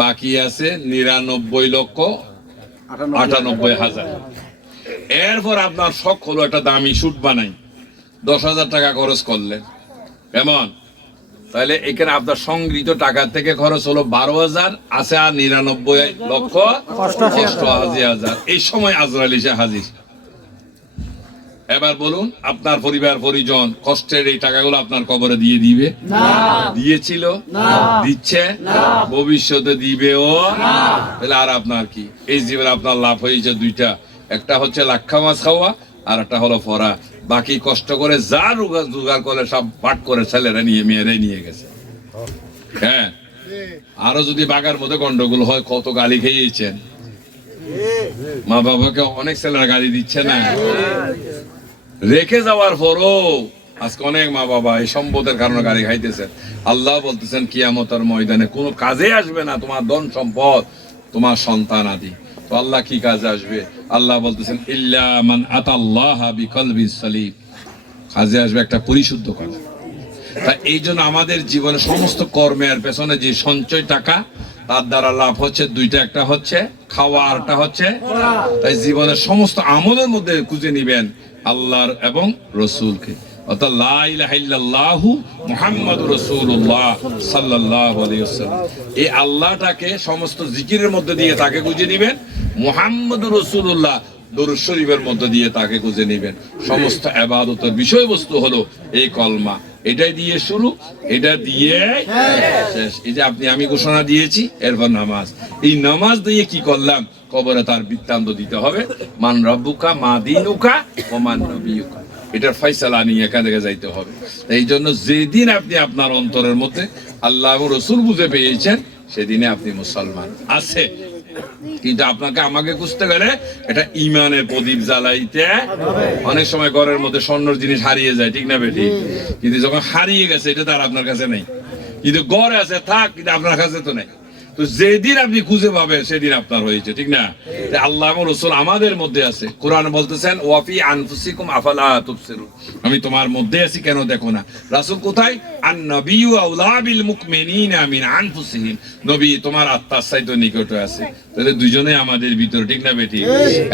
বাকি আছে 99,98,000। এরপর আপনার শখ হলো একটা দামি শুট বানাই, 10,000 টাকা খরচ করলেন। কেমন? তাহলে এখানে আপনার সংগৃহীত টাকা থেকে খরচ হলো 12,000, আছে আর 99,88,000। এই সময় আজরাইল এসে হাজির। এবার বলুন, আপনার পরিবার পরিজন কষ্টের এই টাকাগুলো আপনার কবরে দিয়ে দিবে? দিয়েছিল? দিচ্ছে? ভবিষ্যতে দিবেও? তাহলে আর আপনার কি? এই জীবনে আপনার লাভ হয়েছে 2টা, একটা হচ্ছে লাক্ষা মাছ খাওয়া, আর একটা হলো ফরা। বাকি কষ্ট করে যা জোগাড় করে সব পাট করে ছেলেরা নিয়ে মেয়েরাই নিয়ে গেছে। হ্যাঁ, আরো যদি বাগার মধ্যে গন্ডগোল হয়, কত গালি খেয়েছেন। মা বাবাকে অনেক ছেলেরা গালি দিচ্ছে না, রেখে যাওয়ার পরও আজকে অনেক মা বাবা এই সম্পদের কারণে গালি খাইতেছেন। আল্লাহ বলতেছেন কিয়ামতের ময়দানে কোনো কাজে আসবে না তোমার ধন সম্পদ, তোমার সন্তান আদি। তো আল্লাহ কি কাজে আসবে? আল্লাহ বলতেছেন ইল্লা মান আতাল্লাহা বিকলবিন সালিম, কাজে আসবে একটা পরিশুদ্ধ করা। তাই এই জন্য আমাদের জীবনে সমস্ত কর্মের পেছনে যে সঞ্চয় টাকা, তার দ্বারা লাভ হচ্ছে 2টা, একটা হচ্ছে খাওয়া, আর একটা হচ্ছে। তাই জীবনের সমস্ত আমলের মধ্যে খুঁজে নিবেন আল্লাহর এবং রসুলকে, অর্থাৎ লা ইলাহা ইল্লাল্লাহু মুহাম্মাদুর রাসূলুল্লাহ সাল্লাল্লাহু আলাইহি ওয়াসাল্লাম। এই আল্লাহটাকে সমস্ত জিকিরের মধ্যে দিয়ে তাকে খুঁজে নিবেন, মুহাম্মাদুর রাসূলুল্লাহ দরুদ শরীফের মধ্যে দিয়ে তাকে খুঁজে নিবেন। সমস্ত ইবাদতের বিষয়বস্তু হলো এই কলমা, এটাই দিয়ে শুরু, এটা দিয়ে শেষ। এই যে আমি ঘোষণা দিয়েছি, এরপর নামাজ। এই নামাজ দিয়ে কি করলাম? কবরে তার বৃত্তান্ত দিতে হবে, মান রব্বুকা মা দীনুকা ওয়া মান নবিয়ুকা, এটার ফয়সালা নিয়ে এখান থেকে যাইতে হবে। এই জন্য যেদিন আপনি আপনার অন্তরের মধ্যে আল্লাহ এবং রসুল বুঝে পেয়েছেন, সেদিনে আপনি মুসলমান আছে। কিন্তু আপনাকে আমাকে খুঁজতে গেলে এটা ইমানের প্রদীপ জ্বালাইতে। অনেক সময় ঘরের মধ্যে স্বর্ণের জিনিস হারিয়ে যায়, ঠিক না বেটি? কিন্তু যখন হারিয়ে গেছে এটা তার আপনার কাছে নেই, কিন্তু ঘরে আছে থাক, কিন্তু আপনার কাছে তো নেই। তো যেদিন আপনি খুঁজে পাবেন সেদিন আপনার হয়েছে, ঠিক না? আল্লাহ এবং রাসূল আমাদের মধ্যে আছে। কোরআন বলতেছেন ওয়াফি আনফুসিকুম আফালা তুবসিরুন, আমি তোমার মধ্যে আছি কেন দেখো না? রাসূল কোথায়? আন নবিয়্যু আউলা বিল মুমিনিনা মিন আনফুসিহিম, নবী তোমার আত্মার চাইতে নিকটে আছে। তাহলে দুইজনে আমাদের ভিতরে, ঠিক না বেটি?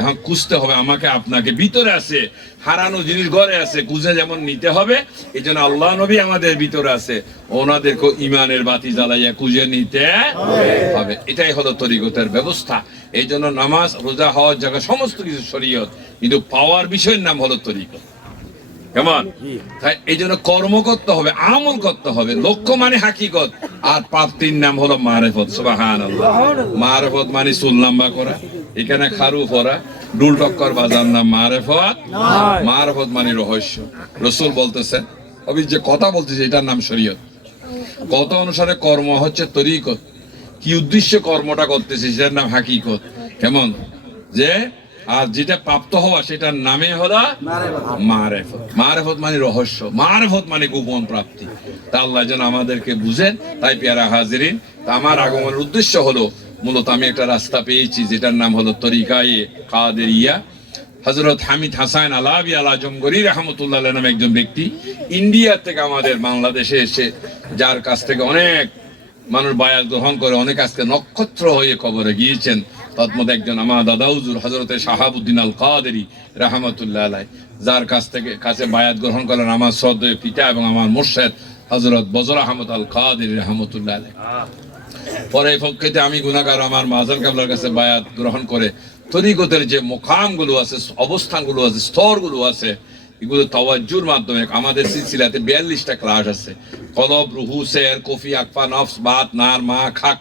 এখন খুঁজতে হবে, আমাকে আপনাকে ভিতরে আছে, হারানো জিনিস ঘরে আছে, খুঁজে যেমন নিতে হবে। এই জন্য আল্লাহ নবী আমাদের ভিতরে আছে, ওনাদেরকে ইমানের বাতি জ্বালাইয়া খুঁজে নিতে হবে। এটাই হলো তরিকতের ব্যবস্থা। এই জন্য নামাজ, রোজা, হজ, জাকাত সমস্ত কিছু শরীয়ত, কিন্তু পাওয়ার বিষয়ের নাম হলো তরিকত। কেমন? তাই এই জন্য কর্ম করতে হবে, আমল করতে হবে। লক্ষ্য মানে হাকিকত, আর প্রাপ্তির নাম হলো মারেফত। সুবহানাল্লাহ। মারেফত মানে চুল লম্বা করা, এখানে খারু পরা, ডুল টক্কর বাজার নাম মারেফত। মারেফত মানে রহস্য। রাসূল বলতেছেন, আমি যে কথা বলতেছি এটার নাম শরীয়ত। কথা অনুসারে কর্ম হচ্ছে তরিকত। কি উদ্দেশ্যে কর্মটা করতেছি সেটার নাম হাকিকত। কেমন? যে আর যেটা প্রাপ্ত হওয়া সেটার নামে হলো মারেফত। মারেফত মানে রহস্য, মারেফত মানে গোপন প্রাপ্তি। তা আল্লাহ যেন আমাদেরকে বুঝেন। তাই পেয়ারা হাজিরিন, আমার আগমনের উদ্দেশ্য হলো মূলত আমি একটা রাস্তা পেয়েছি যেটার নাম হলো তরিকায়ে কাদেরিয়া। হযরত হামিদ হাসান আলাবি আল আজমগরি রাহমাতুল্লাহ আলাইহি নামে একজন ব্যক্তি ইন্ডিয়া থেকে আমাদের বাংলাদেশে এসে, যার কাছ থেকে অনেক মানুষ বায়াত গ্রহণ করে, অনেক আজকে নক্ষত্র হয়ে কবরে গিয়েছেন। তৎমধ্যে একজন আমার দাদা হুজুর হযরত শাহাবুদ্দিন আল কাদেরী রাহমাতুল্লাহ আলাইহি, যার কাছে বায়াত গ্রহণ করেন আমার শ্রদ্ধেয় পিতা এবং আমার মুর্শিদ হযরত বজর আহমদ আল কাদের রাহমাতুল্লাহ আলাইহি। পরে ফককে আমি গুনাহগার আমার মাজার কাবলার কাছে বায়াত গ্রহণ করে তরিকতের যে মুকামগুলো আছে, অবস্থানগুলো আছে, স্তরগুলো আছে, এগুলো তাওয়াজ্জুর মাধ্যমে আমাদের সিলসিলাতে 42টা ক্লাস আছে। কলব, রুহু, সের, কফি, আকফা, নফস, বাত, নার, মা, খাক,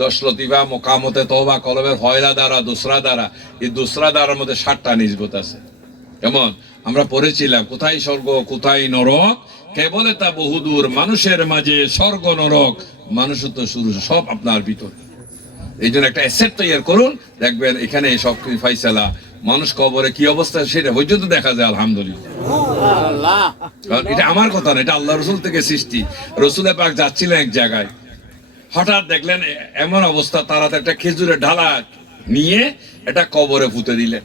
10 লতিফা, মোকামতে তওবা, কলবের ফয়লা দ্বারা, দোসরা দ্বারা, এই দোসরা দ্বারার মধ্যে 7টা নিসবত আছে। কেমন আমরা পড়েছিলাম, কোথায় স্বর্গ কোথায় নরক, কেবলে তা বহুদূর, মানুষের মাঝে স্বর্গ নরক, মানুষত্ব শুরু সব আপনার ভিতর। এই জন্য একটা অ্যাসেট তৈরি করুন, দেখবেন এখানে সব কিছু ফাইসালা। মানুষ কবরে কি অবস্থা সেটা পর্যন্ত দেখা যায় আলহামদুলিল্লাহ। কারণ এটা আমার কথা না, এটা আল্লাহ রসুল থেকে সৃষ্টি। রসুল পাক যাচ্ছিলেন এক জায়গায়, হঠাৎ দেখলেন এমন অবস্থা, তারা তো একটা খেজুরের ঢালা নিয়ে এটা কবরে পুঁতে দিলেন।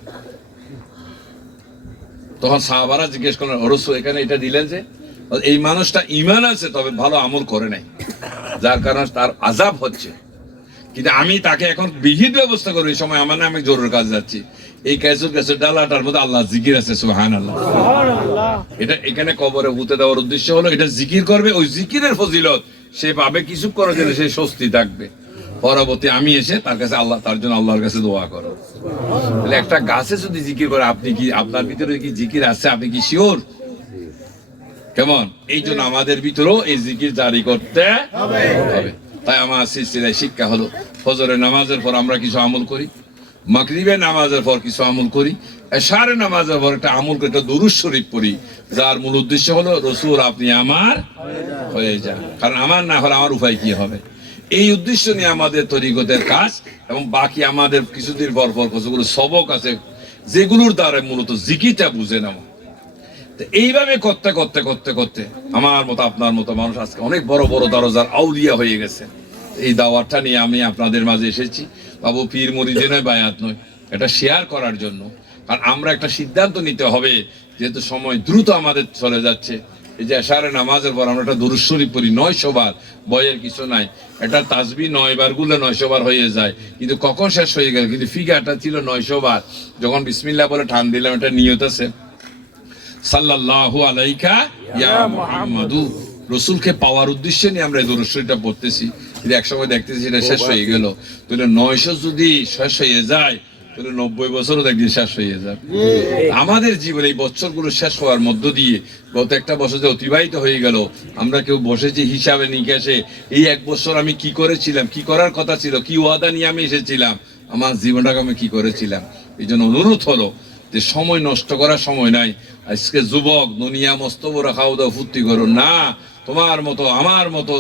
তখন সাহাবারা জিজ্ঞেস করলেন, রসুল এখানে এটা দিলেন যে? এই মানুষটা ঈমান আছে তবে ভালো আমল করে নাই, যার কারণে তার আযাব হচ্ছে। কিন্তু আমি তাকে এখন বিহিত ব্যবস্থা করি, এই সময় আমার নামে জরুরি কাজ যাচ্ছি, এই খেজুর ডালাটার মধ্যে আল্লাহ জিকির আছে, সুবহানাল্লাহ। এটা এখানে কবরে পুঁতে দেওয়ার উদ্দেশ্য হলো এটা জিকির করবে, ওই জিকিরের ফজিলত সে পাবে, কিছু করার জন্য সে স্বস্তি থাকবে। পরবর্তী আমি এসে তার কাছে আল্লাহ, তার জন্য আল্লাহর কাছে দোয়া করো। তাহলে একটা গাছে যদি জিকির করে, আপনি কি আপনার ভিতরে কি জিকির আছে? আপনি কি শিওর? কেমন? এই জন্য আমাদের ভিতরেও এই জিকির জারি করতে হবে। তাই আমার সিলসিলায় শিক্ষা হলো, ফজরের নামাজের পর আমরা কিছু আমল করি, মাগরিবের নামাজের পর কিছু আমল করি, এশারের নামাজের পর একটা আমল করে একটা দুরূদ শরীফ পড়ি, যার মূল উদ্দেশ্য হলো রসুল আপনি আমার হয়ে যান। কারণ আমার না হলে আমার উপায় কি হবে? এই উদ্দেশ্য নিয়ে আমাদের তরিকতের কাজ। এবং বাকি আমাদের কিছুদিন পর পর কতগুলো সবক আছে যেগুলোর দ্বারা মূলত জিকিরটা বুঝে নেওয়া। এইভাবে করতে করতে করতে করতে আমার মতো আপনার মতো মানুষ আজকে অনেক বড় বড় দরজার আউলিয়া হয়ে গেছে। এই দাওয়াতটা নিয়ে আমি আপনাদের মাঝে এসেছি, বাবু পীর মুরিদে নয়, বায়াত নয়, এটা শেয়ার করার জন্য। কারণ আমরা একটা সিদ্ধান্ত নিতে হবে, যেহেতু সময় দ্রুত আমাদের চলে যাচ্ছে। এই যে এশারের নামাজের পর আমরা একটা দুরূদ শরীফ পড়ি 900 বার, বইয়ের কিছু নাই। এটা তাসবিহ 9 বার গুলো 900 বার হয়ে যায়, কিন্তু কখন শেষ হয়ে গেল? কিন্তু ফিগারটা ছিল 900 বার। যখন বিসমিল্লাহ বলে ঠান দিলাম, এটা নিয়ত আছে সাল্লাল্লাহু আলাইকা ইয়া মুহাম্মাদু, রসুলকে পাওয়ার উদ্দেশ্যে নিয়ে আমরা এই দুরূদ শরীফটা পড়তেছি। কিন্তু একসময় দেখতেছি এটা শেষ হয়ে গেল। তাহলে 900 যদি শেষ হয়ে যায়, তাহলে 90 বছরও একদিন শেষ হয়ে যাবে। আমাদের জীবনে এই বছরগুলো শেষ হওয়ার মধ্য দিয়ে গত একটা বছর যে অতিবাহিত হয়ে গেল, আমরা কেউ বসেছি হিসাবে নিকাশে, এই 1 বছর আমি কি করেছিলাম, কি করার কথা ছিল, কি ওয়াদা নিয়ে আমি এসেছিলাম, আমার জীবনটাকে আমি কি করেছিলাম। এই জন্য অনুরোধ হলো যে সময় নষ্ট করার সময় নাই। আজকে যুবক দুনিয়া মস্ত বড় খাওয়া দাওয়া ফুর্তি করো না, তোমার মতো আমার মতো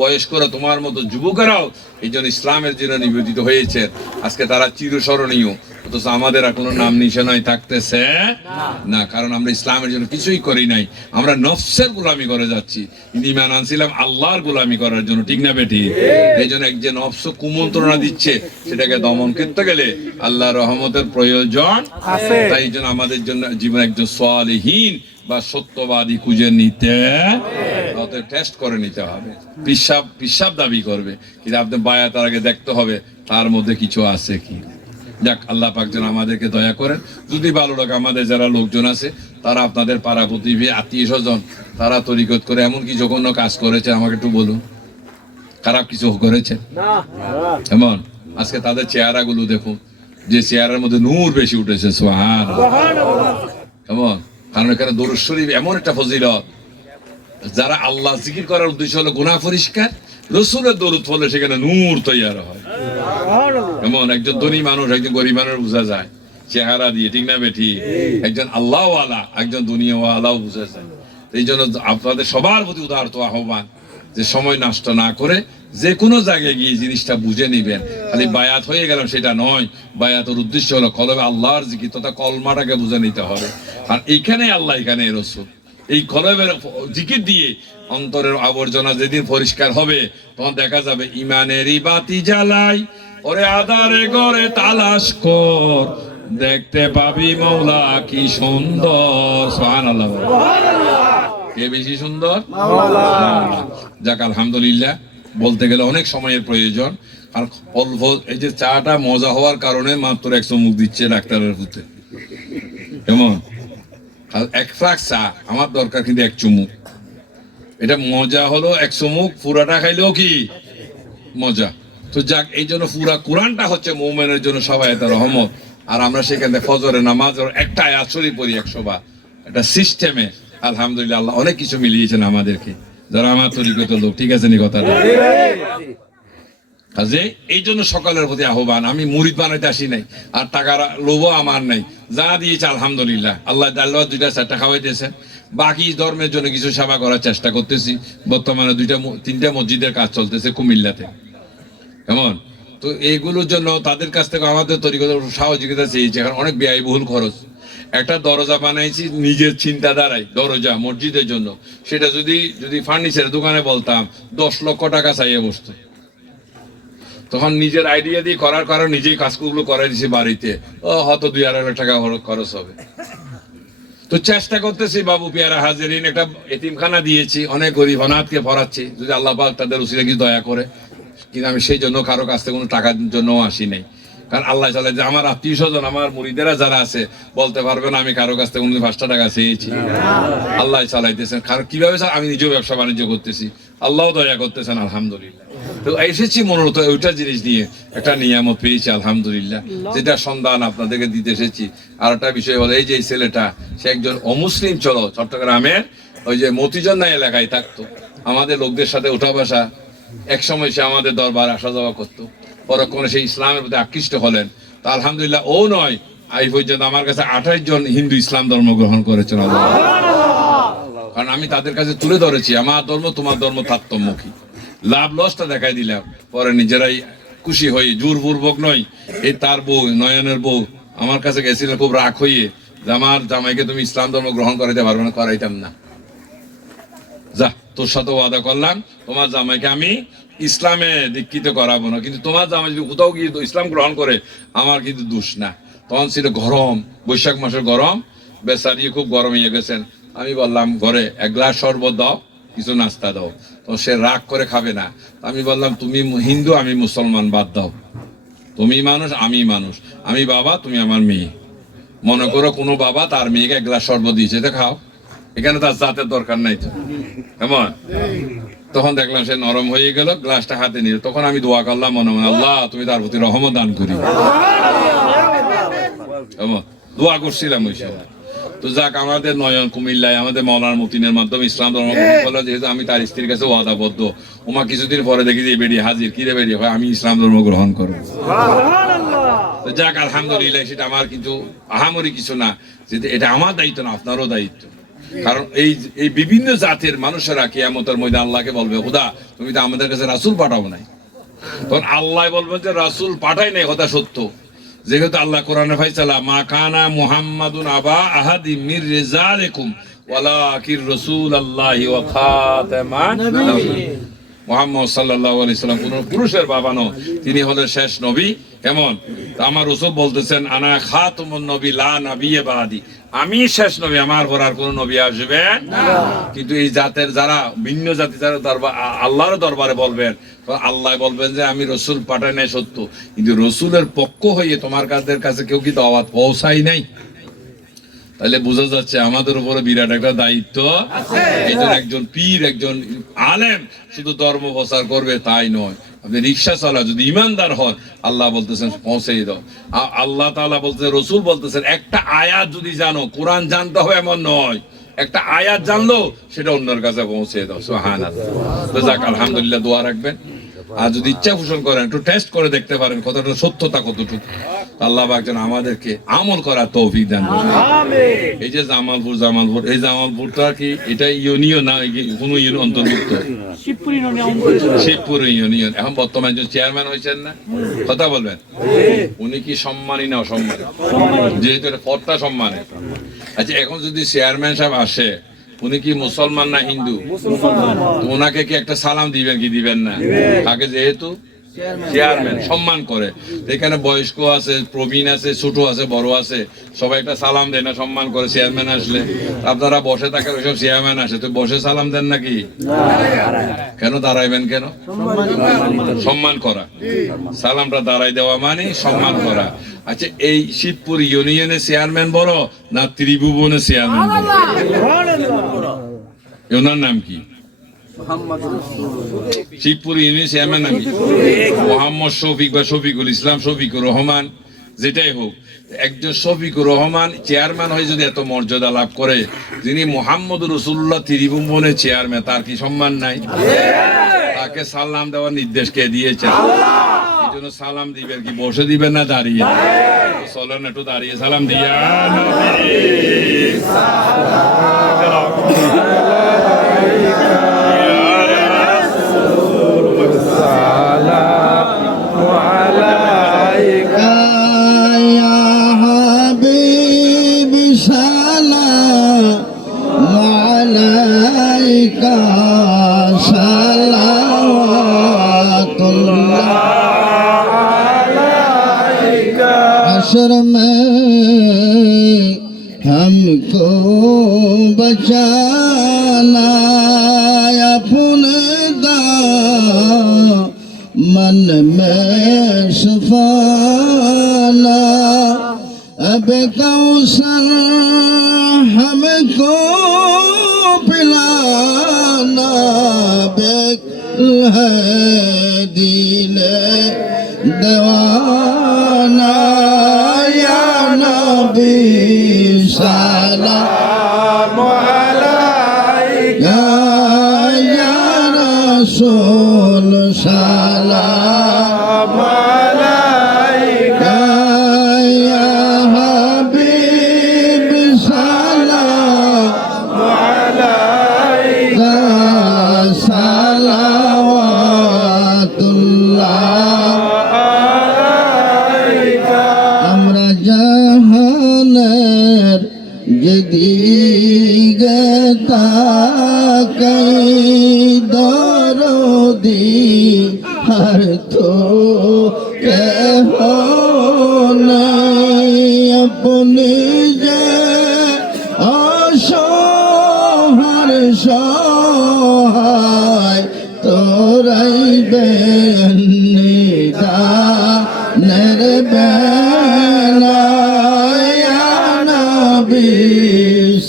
বয়স্করা, তোমার মতো যুবকেরাও এই জন্য ইসলামের জন্য নিবেদিত হয়েছে। আজকে তারা চিরস্মরণীয়, অথচ আমাদের আর কোনো নাম নিশানায় থাকতেছে না। কারণ আমরা ইসলামের জন্য কিছুই করি নাই, আমরা নফসের গোলামি করে যাচ্ছি। ঈমান আনছিলাম আল্লাহর গোলামি করার জন্য, ঠিক না বেটি? এই জন্য এক যে নফস কুমন্ত্রণা দিচ্ছে, সেটাকে দমন করতে গেলে আল্লাহর রহমতের প্রয়োজন আছে। তাই এই জন্য আমাদের জন্য জীবন একজন সালিহীন বা সত্যবাদী খুঁজে নিতে হবে, টেস্ট করে নিতে হবে। পিশাব দাবি করবে, কিন্তু আপনি বায়াতের আগে দেখতে হবে তার মধ্যে কিছু আছে কি। যাক, আল্লাহ পাক যেন আমাদেরকে দয়া করেন। যদি ভালো লাগে, আমাদের যারা লোকজন আছে তারা আপনাদের পাড়া প্রতিবেশী আত্মীয় স্বজন তারা তরিকত করে এমন কি জঘন্য কাজ করেছে, আমাকে একটু বলুন। খারাপ কিছু করেছে এমন? আজকে তাদের চেহারা গুলো দেখুন, যে চেহারার মধ্যে নূর বেশি উঠেছে, সুবহানাল্লাহ। কেমন? কারণ এখানে দরুদ শরীফ এমন একটা ফজিলত, যারা আল্লাহ জিকির করার উদ্দেশ্য হলো গুনাহ পরিষ্কার, রসুলের দরুদ হলে সেখানে নূর তৈয়ার হয়। এমন একজন ধনী মানুষ একজন গরিব মানুষ বোঝা যায় চেহারা দিয়ে, ঠিক না বেঠি? একজন আল্লাহওয়ালা একজন দুনিয়াওয়ালাও বোঝা যায়। এই জন্য আপনাদের সবার প্রতি উদারত আহ্বান যে সময় নষ্ট না করে যে কোনো জায়গায় গিয়ে জিনিসটা বুঝে নিবেন। খালি বায়াত হয়ে গেলাম সেটা নয়, বায়াতের উদ্দেশ্য হলো কলবে আল্লাহর জিকির তথা কলমাটাকে বুঝে নিতে হবে। আর এইখানে আল্লাহ, এখানে রসুল। এই কলবের জিকির দিয়ে অন্তরের আবর্জনা যেদিন পরিষ্কার হবে, তখন দেখা যাবে ইমানেরই বাতি জ্বালাই, ওরে আধারে ঘরে তালাশ কর, দেখতে পাবি মওলা কি সুন্দর। সুবহানাল্লাহ। কে বেশি সুন্দর? যাক, আলহামদুলিল্লাহ। বলতে গেলে অনেক সময়ের প্রয়োজন। আর অল্প এই যে চাটা মজা হওয়ার কারণে মাত্র 1 চুমুক দিচ্ছে ডাক্তারের হাতে, কেমন? এক ফ্লাক্স চা আমার দরকার কিন্তু 1 চুমুক। এটা মজা হলো 100 মুখ, পুরাটা খাইলেও কি মজা। তো যাক, এই জন্য পুরা কোরআনটা হচ্ছে মুমিনের জন্য সহায়তা রহমত। আর আমরা সেখানে ফজরের নামাজ একটা আয়াত শরীফ পড়ি 100 বার, একটা সিস্টেমে। আলহামদুলিল্লাহ, আল্লাহ অনেক কিছু মিলিয়েছেন আমাদেরকে, যারা আমার তরিকতের লোক। ঠিক আছে নি কথাটা? কাজে এই জন্য সকালের প্রতি আহ্বান। আমি মুরিদ বানাইতে আসি নাই, আর টাকার লোভও আমার নাই। যা দিয়েছে আলহামদুলিল্লাহ, আল্লাহ ডাল্লা 2টা-4টা খাওয়াইতেছেন। বাকি ধর্মের জন্য কিছু সেবা করার চেষ্টা করতেছি। বর্তমানে 2-3টা মসজিদের কাজ চলতেছে কুমিল্লাতে, কেমন? তো এইগুলোর জন্য তাদের কাছ থেকে আমাদের তরিকত সহযোগিতা চেয়েছি। এখন অনেক ব্যয়বহুল খরচ। একটা দরজা বানাইছি নিজের চিন্তাধারায়, দরজা মসজিদের জন্য। সেটা যদি ফার্নিচারের দোকানে বলতাম 10 লক্ষ টাকা চাইয়ে বসতো। তখন নিজের আইডিয়া দিয়ে করার নিজেই কাজগুলো করাই দিছি বাড়িতে, হয়তো 2-2.5 লাখ টাকা খরচ হবে। তো চেষ্টা করতেছি বাবু পিয়ারা হাজিরিন, একটা এতিমখানা দিয়েছি, অনেক গরিব অনাথকে পড়াচ্ছি, যদি আল্লাহ পাক তাদের উসিলা কিছু দয়া করে। কিন্তু আমি সেই জন্য কারো কাছ থেকে কোনো টাকার জন্য আসি নাই। কারণ আল্লাহ চালাই যে আমার আত্মীয় স্বজন, আমার মুরিদেরা যারা আছে, বলতে পারবে না আমি কারো কাছ থেকে 5টা টাকা চেয়েছি। আল্লাহ চালাইতেছেন। কারণ কিভাবে আমি নিজেও ব্যবসা বাণিজ্য করতেছি, আল্লাহ দয়া করতেছেন আলহামদুলিল্লাহ। তো এসেছি মূলত ওইটা জিনিস নিয়ে, একটা নিয়ামত পেয়েছি আলহামদুলিল্লাহ, যেটা সন্ধান আপনাদেরকে দিতে এসেছি। আর একটা বিষয় হলো, এই যে ছেলেটা, সে একজন অমুসলিম, চলো চট্টগ্রামের ওই যে মতিজন্না এলাকায় থাকতো, আমাদের লোকদের সাথে উঠা বসা। একসময় সে আমাদের দরবার আসা যাওয়া করতো, পরক্ষণে সেই ইসলামের প্রতি আকৃষ্ট হলেন। তা আলহামদুলিল্লাহ, ও নয়, এই পর্যন্ত আমার কাছে 28 জন হিন্দু ইসলাম ধর্ম গ্রহণ করেছেন। কারণ আমি তাদের কাছে তুলে ধরেছি আমার ধর্ম তোমার ধর্ম তারতম্যমুখী। লাভ লসটা দেখাই দিলাম, পরে নিজেরাই খুশি হয়ে, জোরপূর্বক নয়। এই তার বউ, নয়নের বউ আমার কাছে গেছিল খুব রাগ হয়ে, যে আমার জামাইকে তুমি ইসলাম ধর্ম গ্রহণ করাইতে পারবে না। করাইতাম না, যা তোর সাথে ওয়াদা করলাম, তোমার জামাইকে আমি ইসলামে দীক্ষিত করাবো না, কিন্তু তোমার জামাই যদি কোথাও গিয়ে ইসলাম গ্রহণ করে আমার কিন্তু দোষ না। তখন ছিল গরম, বৈশাখ মাসের গরম, বেচারি খুব গরম হয়ে গেছেন। আমি বললাম ঘরে 1 গ্লাস শরবত দাও, কিছু নাস্তা দাও। তো সে রাগ করে খাবে না। আমি বললাম তুমি হিন্দু, আমি মুসলমান, বাদ দাও। তুমি মানুষ, আমি মানুষ, আমি বাবা, তুমি আমার মেয়ে। মনে করো কোনো বাবা তার মেয়েকে 1 গ্লাস শরবত দিয়েছে, তো খাও, এখানে তার জাতের দরকার নাই তো, কেমন? তখন দেখলাম সে নরম হয়ে গেল, গ্লাসটা হাতে নিল। তখন আমি দোয়া করলাম মনে মনে, আল্লাহ তুমি তার প্রতি রহমত দান করি। দোয়া করছিলাম ওই সময়। তো যাক, আমাদের নয়ন কুমিল্লায় আমাদের মৌলানা মতিনের মাধ্যমে ইসলাম ধর্ম গ্রহণ করলো। যেহেতু আমি তার স্ত্রীর কাছে ওয়াদাবদ্ধ, ওমা কিছুদিন পরে দেখি যে বেরিয়ে হাজির, কিরে বেরিয়ে হয় আমি ইসলাম ধর্ম গ্রহণ করবো। তো যাক আলহামদুলিল্লাহ, সেটা আমার কিন্তু আহামরি কিছু না, যেটা এটা আমার দায়িত্ব না, আপনারও দায়িত্ব। কারণ এই বিভিন্ন জাতের মানুষেরা কিয়ামতের ময়দানে আল্লাহকে বলবে, খোদা তুমি তো আমাদের কাছে রাসূল পাঠাও নাই। তখন আল্লাহ বলবেন যে রাসূল পাঠাই নাই, কথা সত্য। যেহেতু আল্লাহ কোরআনে ফাইসালা, মা কানা মুহাম্মাদুন আবা আহাদিম মির রিজালিকুম ওয়ালাকির রাসূলুল্লাহি ওয়া খাতামান নাবিয়্যিন। মুহাম্মদ সাল্লাল্লাহু আলাইহি সাল্লাম কোন পুরুষের বাবা নন, তিনি হলেন শেষ নবী। কেমন? আমার রাসূল বলতেছেন, আনা খাতামুন নবী লা নাবিয়্যা বাদি, আমি শেষ নবী, আমার পর আর কোন নবী আসবে না। কিন্তু এই জাতের যারা ভিন্ন জাতি, যারা দরবার আল্লাহর দরবারে বলবেন, তো আল্লাহ বলবেন যে আমি রাসূল পাঠাই নাই সত্য, কিন্তু রাসূলের পক্ষ হয়ে তোমার কাছে কেউ কি দাওয়াত পৌঁছাই নাই। তাহলে বোঝা যাচ্ছে আমাদের উপরে বিরাট একটা দায়িত্ব আছে। একজন পীর, একজন আলেম শুধু ধর্ম প্রচার করবে তাই নয়, আপনি রিক্সা চালা যদি ইমানদার হন, আল্লাহ বলতেছেন পৌঁছে দাও। আল্লাহ তাআলা বলতেছেন, রাসূল বলতেছেন, একটা আয়াত যদি জানো, কোরআন জানতে হবে এমন নয়, একটা আয়াত জানলো সেটা অন্যের কাছে পৌঁছে দাও। সুবহানাল্লাহ। তো যাক আলহামদুলিল্লাহ, দোয়া রাখবেন। আর যদি ইচ্ছা পোষণ করেন, একটু টেস্ট করে দেখতে পারেন কতটা সত্যতা কতটুকু। আল্লাহ পাক যেন আমাদেরকে আমল করার তৌফিক দান করেন। আমিন। এই যে জামালপুর, এই জামালপুরটা কি এটা ইউনিয়ন না, কোন ইউনিয়ন অন্তর্ভুক্ত? শিবপুর ইউনিয়ন। এখন বর্তমানে যে চেয়ারম্যান হয়েছেন না, কথা বলবেন, উনি কি সম্মানী না অসম্মানী? যেহেতু এটা পদটা সম্মানী। আচ্ছা, এখন যদি চেয়ারম্যান সাহেব আসে, উনি কি মুসলমান না হিন্দু? ওনাকে কি একটা সালাম দিবেন কি দিবেন না? তাকে যেহেতু চেয়ারম্যান সম্মান করে, এখানে বয়স্ক আছে, প্রবীণ আছে, ছোট আছে, বড় আছে, সবাই একটা সালাম দেয় না, সম্মান করে। চেয়ারম্যান আসলে আপনারা বসে থাকেন, ওইসব চেয়ারম্যান আসে তো বসে সালাম দেন নাকি? কেন দাঁড়াইবেন? কেন? সম্মান করা। সালামটা দাঁড়াই দেওয়া মানে সম্মান করা। আচ্ছা, এই শিবপুর ইউনিয়নের চেয়ারম্যান বড় না ত্রিভুবনের চেয়ারম্যান বড়? ওনার নাম কি? শিবপুর ইউনিয়ন চেয়ারম্যান নাকি মোহাম্মদ শফিক বা শফিকুল ইসলাম, শফিকুর রহমান, যেটাই হোক, একজন শফিকুর রহমান চেয়ারম্যান হয়ে যদি এত মর্যাদা লাভ করে, যিনি মোহাম্মদ রসুল্লাহ ত্রিভুবনের চেয়ারম্যান, তার কি সম্মান নাই? তাকে সালাম দেওয়ার নির্দেশ কে দিয়েছে? এই জন্য সালাম দিবেন কি বসে দিবেন না দাঁড়িয়ে? চলেন একটু দাঁড়িয়ে সালাম দিয়া हशर में हमको बचाना अपने दामन में सुफाना अब कौसर हमको पिलाना बेकल है दीने दीवाना या नबी सलाम अलैका या रसूल सलाम अलैका या हबीब सलाम अलैका सलावतुल्लाह যেদিকে তাকাই দরদি আর তো কেহ নাই আপনি যে অসহার সহায় তোরাই বেন নিদানের বেলা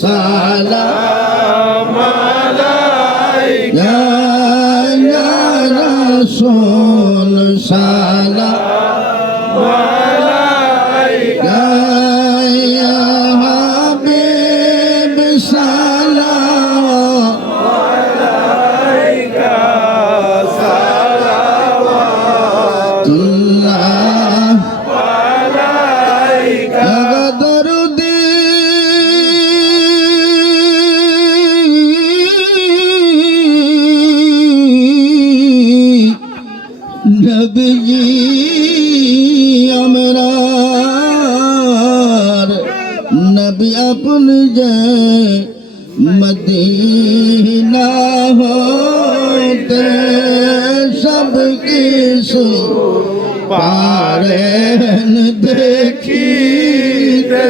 সালাম আলাইকা ইয়া রাসূল সালাম আলাইকা ইয়া হাবিব সালাম আলাইকা সালাওয়াতুল্লাহ আলাইকা নবী আমরার নবী আপনি যে মদিনা হতে সব কিছু পারেন দেখিতে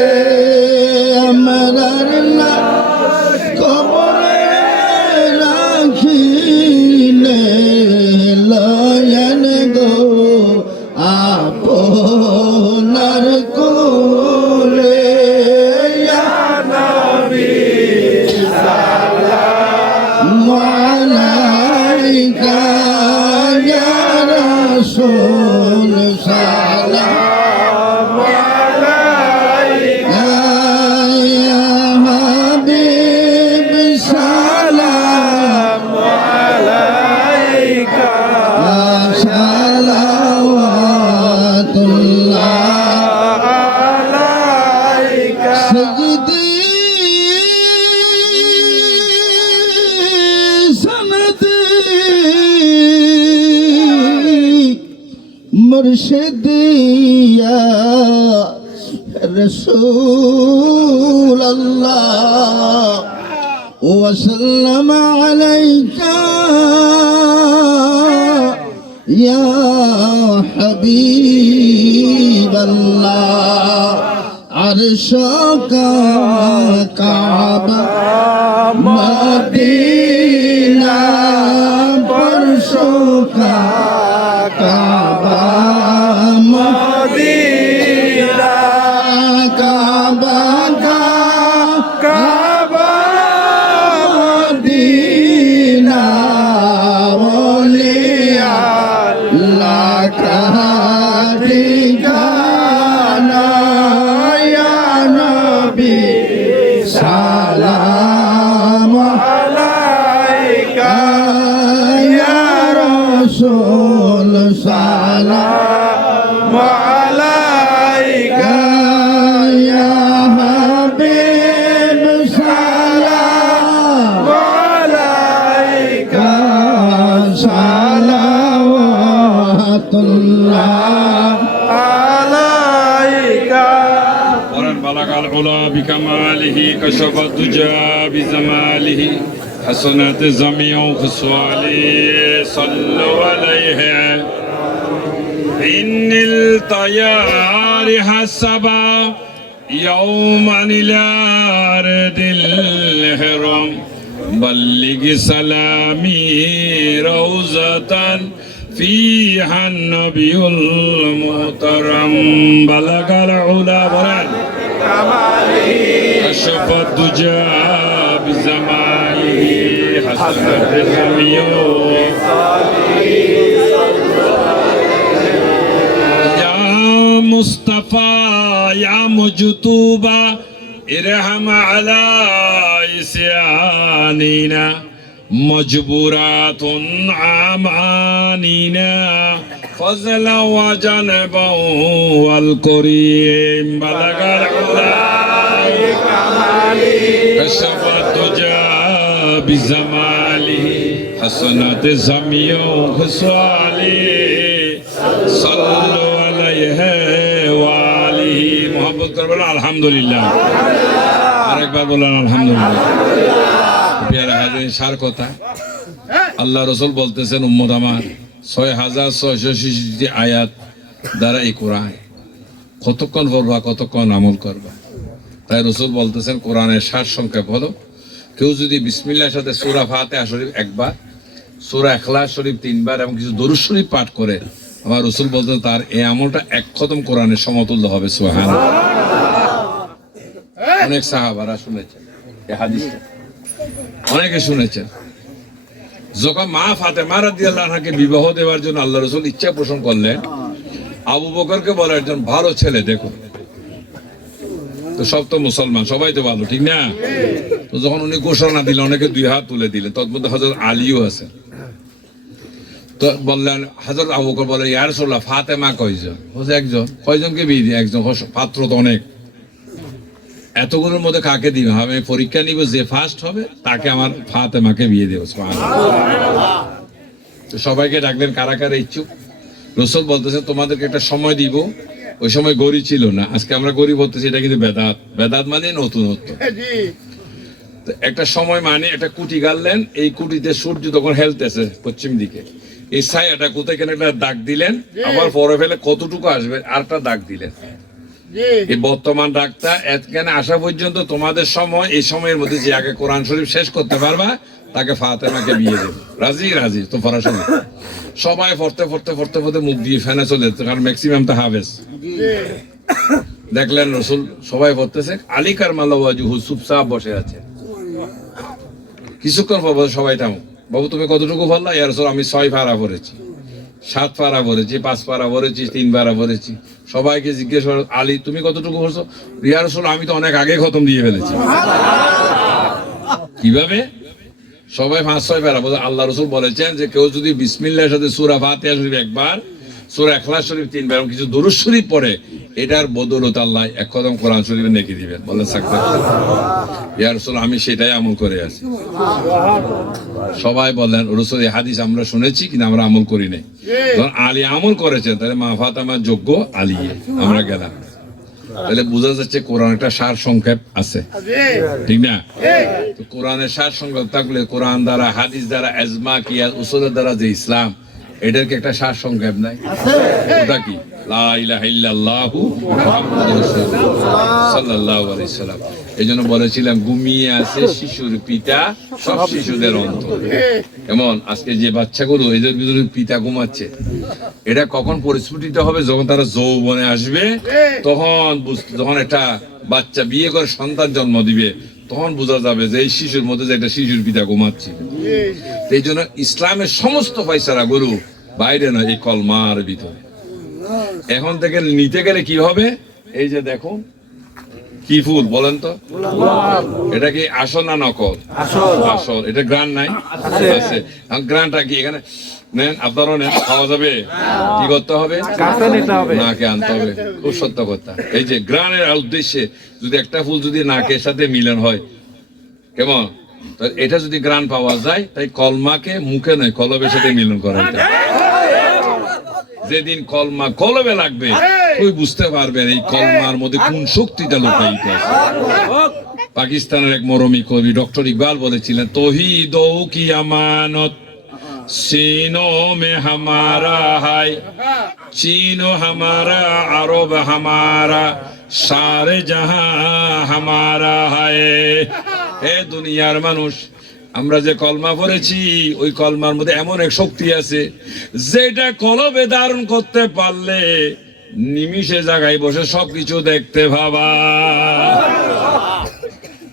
আমরার লাশ কবরে রাখিলে লয়ন গো আপনার কোলে ইয়া নবী সালাম আলাইকা ইয়া রাসূল সালাম আলাইকা ইয়া হাবিব সালাম আলাইকা সালাওয়াতুল্লাহ আলাইকা সজদি সনদি মুর্শিদিয়া رسول الله وسلم عليك يا حبيب الله عرشك كعبة مدينة برشك كعبة مدينة كعبة كعبة مدينة সালাম আলাইকা ইয়া হাবিব সালাম আলাইকা সালাওয়াতুল্লাহ আলাইকা قرآن بلغ العلا بكماله كشف الدجى بزماله حسنات جميع خصاله صلوا عليه إن الطيار حسبا يوما إلى أرض الحرم بلغ سلامي روزة فيها النبي المحترم بلغ العلا بران كشف الدجى بزماله حسنت الجميع يا مصطفى يا مجتوبا ارحم على إسياننا مجبورات عمانينا فضلا وجنبا والكريم بلغ العلا كشف الدجى بزماله حسنات جميع خصاله صلوا عليه وآله محبت করবেন আলহামদুলিল্লাহ আরেকবার বলেন আলহামদুলিল্লাহ প্রিয় হাজির সার কথা আল্লাহ রাসূল বলতেছেন উম্মত আমার 6666 আয়াত দ্বারা এই কোরআন কতক্ষণ পড়বা কতক্ষণ আমল করবা তাই রাসূল বলতেছেন কোরআনের সার সংক্ষেপ হলো কেউ যদি বিসমিল্লাহর সাথে সূরা ফাতিহা শরীফ একবার সূরা ইখলাস শরীফ তিনবার এবং কিছু দরুদ শরীফ পাঠ করে আমার রাসূল বলতেন তার এই আমলটা এক খতম কোরআনের সমতুল্য হবে সুবহানাল্লাহ অনেক সাহাবারা শুনেছেন এই হাদিসটা অনেকে শুনেছেন যখন মা ফাতেমা রাদিয়াল্লাহু আনহাকে বিবাহ দেওয়ার জন্য আল্লাহ রাসূল ইচ্ছা পোষণ করলেন আবু বকরকে বলে একজন ভালো ছেলে দেখো তো সব তো মুসলমান সবাই তো ভালো ঠিক না তো যখন উনি ঘোষণা দিলেন অনেকে দুই হাত তুলে দিলেন তৎমধ্যে হযরত আলীও আছেন তো বললেন হযরত আবু বকর বলে ইয়া রাসূলুল্লাহ ফাতেমা কয়জন বলে একজন কয়জনকে বিয়ে দিই একজন পাত্র তো অনেক এতগুলোর মধ্যে কাকে দিবে আমি পরীক্ষা নিব যে ফার্স্ট হবে তাকে আমার ফাতেমাকে বিয়ে দেব সুবহানাল্লাহ তো সবাইকে ডাকলেন কারা কারা ইচ্ছুক রাসূল বলতেছে তোমাদেরকে একটা সময় দিব ওই সময় গরি ছিল না আজকে আমরা গরি বলতেছি এটা কিন্তু বেদাত মানে নতুনত্ব তো একটা সময় মানে একটা কুটি গাড়লেন এই কুটিতে সূর্য তখন হেলতেছে পশ্চিম দিকে এই ছায়াটা কোথায় কেন একটা দাগ দিলেন আবার পরে ফেলে কতটুকু আসবে আরেকটা দাগ দিলেন এই বর্তমান ডাকটা এখানে আসা পর্যন্ত তোমাদের সময় এই সময়ের মধ্যে যে আগে কোরআন শরীফ শেষ করতে পারবা তাকে ফাতেমাকে বিয়ে দেবে রাজি রাজি তো ফরাসরি সবাই পড়তে মুখ দিয়ে ফেনে চলে যেত কারণ ম্যাক্সিমাম তো হাফেজ দেখলেন রসুল সবাই পড়তেছে আলী কারমাল্লাহু ওয়াজহু চুপচাপ বসে আছে কিছুক্ষণ পর সবাই থামো বাবু তুমি কতটুকু পড়লা ইয়া রাসূল আমি 6 পারা পড়েছি 7 পারা পড়েছি 5 পারা পড়েছি 3 পারা পড়েছি সবাইকে জিজ্ঞেস করো আলী তুমি কতটুকু পড়ছো ইয়া রাসূল আমি তো অনেক আগে খতম দিয়ে ফেলেছি কিভাবে সবাই 5-6 পারা বলে আল্লাহ রাসূল বলেছেন যে কেউ যদি বিসমিল্লাহর সাথে সূরা ফাতিহা শরীফ একবার সূরা ইখলাস শরীফ 3 বার এবং কিছু দরুদ শরীফ পড়ে এটার বদৌলতে আল্লাহ এক কদম কোরআন শরীফে নেকি দিবেন বলে সাকসেস ইয়া রাসূল আমি সেটাই আমল করে আছি সবাই বলেন রাসূল এই হাদিস আমরা শুনেছি কিন্তু আমরা আমল করি নাই যখন আলী আমল করেছেন তাহলে মা ফাতেমার যোগ্য আলী আমরা গেলাম তাহলে বোঝা যাচ্ছে কোরআন একটা সার সংক্ষেপ আছে ঠিক না তো কোরআনের সার সংক্ষেপ থাকলে কোরআন দ্বারা হাদিস দ্বারা ইজমা কিয়াস উসুলের দ্বারা যে ইসলাম এটার কি একটা সার সংক্ষেপ নাই ওটা কি লা ইলাহা ইল্লাল্লাহু মুহাম্মাদুর রাসূলুল্লাহ সাল্লাল্লাহু আলাইহি সাল্লাম এইজন্য বলেছিলাম ঘুমিয়ে আছে শিশুর পিতা সব শিশুদের অন্তর এমন আজকে যে বাচ্চাগুলো এদের ভিতরে পিতা ঘুমাচ্ছে এটা কখন পরিস্ফুটিত হবে যখন তারা যৌবনে আসবে তখন যখন একটা বাচ্চা বিয়ে করে সন্তান জন্ম দিবে তখন বোঝা যাবে যে এই শিশুর মধ্যে যে একটা শিশুর পিতা ঘুমাচ্ছে এই জন্য ইসলামের সমস্ত ফয়সালা গুলো বাইরে নয় এই কলমার ভিতরে এখন থেকে নিতে গেলে কি হবে এই যে দেখো কি ফুল বলেন তো এটা কি আসল না নকল আসল এটা গ্রান্ট নাই আছে গ্রান্টটা কি এখানে নেন, আপনারও নেন, খাওয়া যাবে। কি করতে হবে? কাছে নিতে হবে। নাকে আনতে হবে। খুব সত্য কথা। এই যে গ্রানের উদ্দেশ্যে যদি একটা ফুল যদি নাকের সাথে মিলন হয়, কেমন? তো এটা যদি গ্রান পাওয়া যায়, তাই কলমাকে মুখে নয় কলবের সাথে মিলন করা। যেদিন কলমা কলবে লাগবে, তুই বুঝতে পারবেন এই কলমার মধ্যে কোন শক্তিটা লুকায়িত আছে। পাকিস্তানের এক মরমী কবি ডক্টর ইকবাল বলেছিলেন, তৌহিদ কি আমানত सीनो में हमारा है, चीनो हमारा, अरब हमारा, सारे जहां हमारा है। হে দুনিয়ার মানুষ, আমরা যে কলমা পড়েছি ওই কলমার মধ্যে এমন এক শক্তি আছে যেটা কলবে ধারণ করতে পারলে নিমিষে জায়গায় বসে সবকিছু দেখতে পাবা।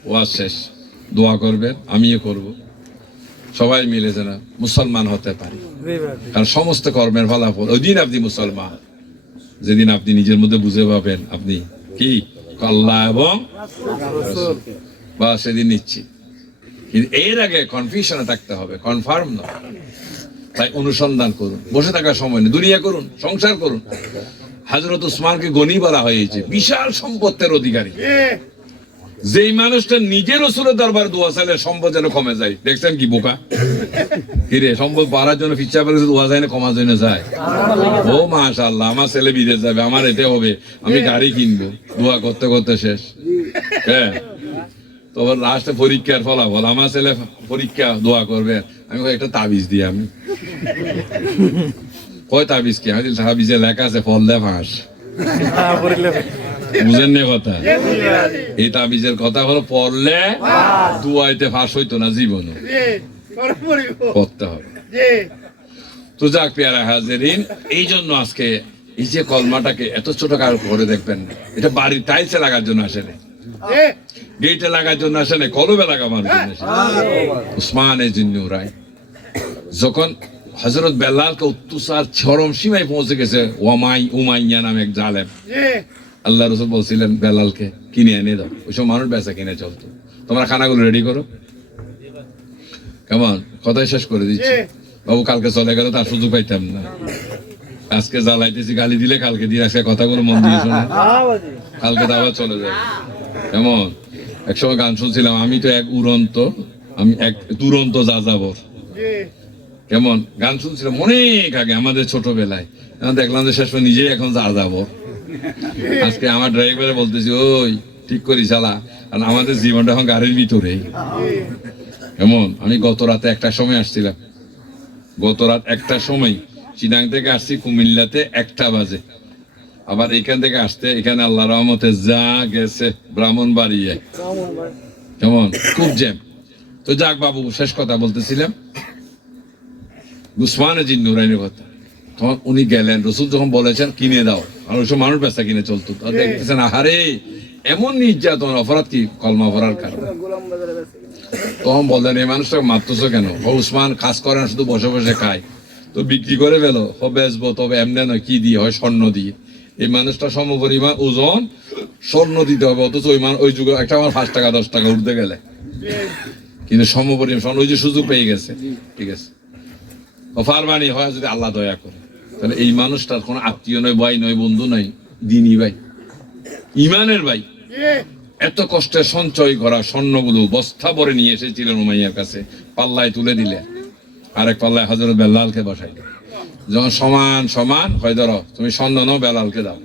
ওয়াজ শেষ, দোয়া করবেন, আমিও করব, সবাই মিলে যেন মুসলমান হতে পারি। কারণ সমস্ত কর্মের ফলাফল ওই দিন আপনি মুসলমান, যেদিন আপনি নিজের মধ্যে বুঝে পাবেন আপনি কি আল্লাহ এবং রাসূল, বা সেদিন নিচ্ছি। কিন্তু এর আগে কনফিউশনে থাকতে হবে, কনফার্ম নয়। তাই অনুসন্ধান করুন, বসে থাকার সময় নেই, দুনিয়া করুন, সংসার করুন। হযরত উসমানকে গনি বলা হয়েছে, বিশাল সম্পত্তির অধিকারী। যেই মানুষটা নিজের রাসূলের দরবারে দোয়া চাইলে সম্পদ যেন কমে যায়। দেখছেন কি বোকা? কিরে, সম্পদ বাড়ার জন্য ফিচ্ছা করে দোয়া যায় না, কমার জন্য যায়? ও মাশাআল্লাহ, আমার ছেলে বিদেশ যাবে, আমার এটা হবে, আমি গাড়ি কিনবো, দোয়া করতে করতে শেষ। হ্যাঁ, তোমার লাস্টে পরীক্ষার ফলাফল, আমার ছেলে পরীক্ষা, দোয়া করবে, আমি একটা তাবিজ দিই। আমি কয় তাবিজ কি? আমি তাবিজে লেখা আছে ফল দে ফাঁস। বুঝেন না কথা? এই তাবিজের কথা হলো পড়লে দুয়াইতে ফাঁস হইতো না জীবন, পড়তে হবে। তো যাক পেয়ারা হাজেরিন, এই জন্য আজকে এই যে কলমাটাকে এত ছোট কারো করে দেখবেন, এটা বাড়ির টাইলসে লাগার জন্য আসে না, গেটে লাগার জন্য আসে না, কলবে লাগাবার জন্য আসে। উসমান জিন্নুরাই যখন হযরত বেলালকে অত্যাচার চরম সীমায় পৌঁছে গেছে, উমাইয়া নামে এক জালেম, আল্লাহ রাসূল বলছিলেন বেলালকে কিনে এনে দাও। ওই সব মানুষ বেচা কিনে চলতো, তোমরা খানাগুলো রেডি করো। কেমন? কথাই শেষ করে দিচ্ছি। বাবু কালকে চলে গেল, তার সুযোগ পাইতাম না। আজকে জ্বালাইতেছি, গালি দিলে কালকে দিয়ে আজকে কথাগুলো মন দিয়ে শোনে, কালকে তো আবার চলে যাবে। কেমন? একসময় গান শুনছিলাম, আমি তো এক উড়ন্ত, আমি এক দুরন্ত যাযাবর। কেমন? গান শুনছিলাম অনেক আগে, আমাদের ছোটবেলায়। দেখলাম যে শেষ নিজেই এখন যাযাবর। আজকে আমার ড্রাইভারে বলতেছি, ওই ঠিক করি চালা, আর আমাদের জীবনটা এখন গাড়ির ভিতরে। কেমন? আমি গত রাতে 1টার সময় আসছিলাম, গত রাত 1টার সময় চিনাং থেকে আসছি কুমিল্লাতে 1টা বাজে। আবার এখান থেকে আসতে এখানে আল্লাহ রহমতে যা গেছে ব্রাহ্মণবাড়িয়া। কেমন? খুব জ্যাম। তো যাক বাবু, শেষ কথা বলতেছিলাম উসমান জিন্নুরাইনের কথা। তখন উনি গেলেন, রাসূল যখন বলেছেন কিনে দাও, আর ওই সব মানুষ বেচা কিনে চলতো, দেখতেছেন আহারে এমন নির্যাতন, অপরাধ কি? কলমা পড়ার কারণে। তখন বললেন, এই মানুষটাকে মারতেছো কেন? উসমান কাজ করে না, শুধু বসে বসে খায়, তো বিক্রি করে ফেলো, বেচবো, তবে এমনি নয়, কি দিয়ে হয়? স্বর্ণ দিয়ে। এই মানুষটা সমপরিমাণ ওজন, স্বর্ণ দিতে হবে, অথচ ওই যুগে একটা আমার 5 টাকা 10 টাকা উঠতে গেলে, কিন্তু সমপরিমাণ স্বর্ণ, ওই যে সুযোগ পেয়ে গেছে। ঠিক আছে, ফারমানি হয় যদি আল্লাহ দয়া করে, তাহলে এই মানুষটার কোনো আত্মীয় নয়, ভাই নয়, বন্ধু নয়, দিনী ভাই, ইমানের ভাই। এত কষ্টে সঞ্চয় করা স্বর্ণগুলো বস্তা ভরে নিয়ে এসেছিলেন উমাইয়ার কাছে, পাল্লায় তুলে দিলে, আরেক পাল্লায় হযরত বেলালকে বসাইলে। যখন সমান সমান হয়, ধরো তুমি স্বর্ণ নাও, বেলালকে দাও।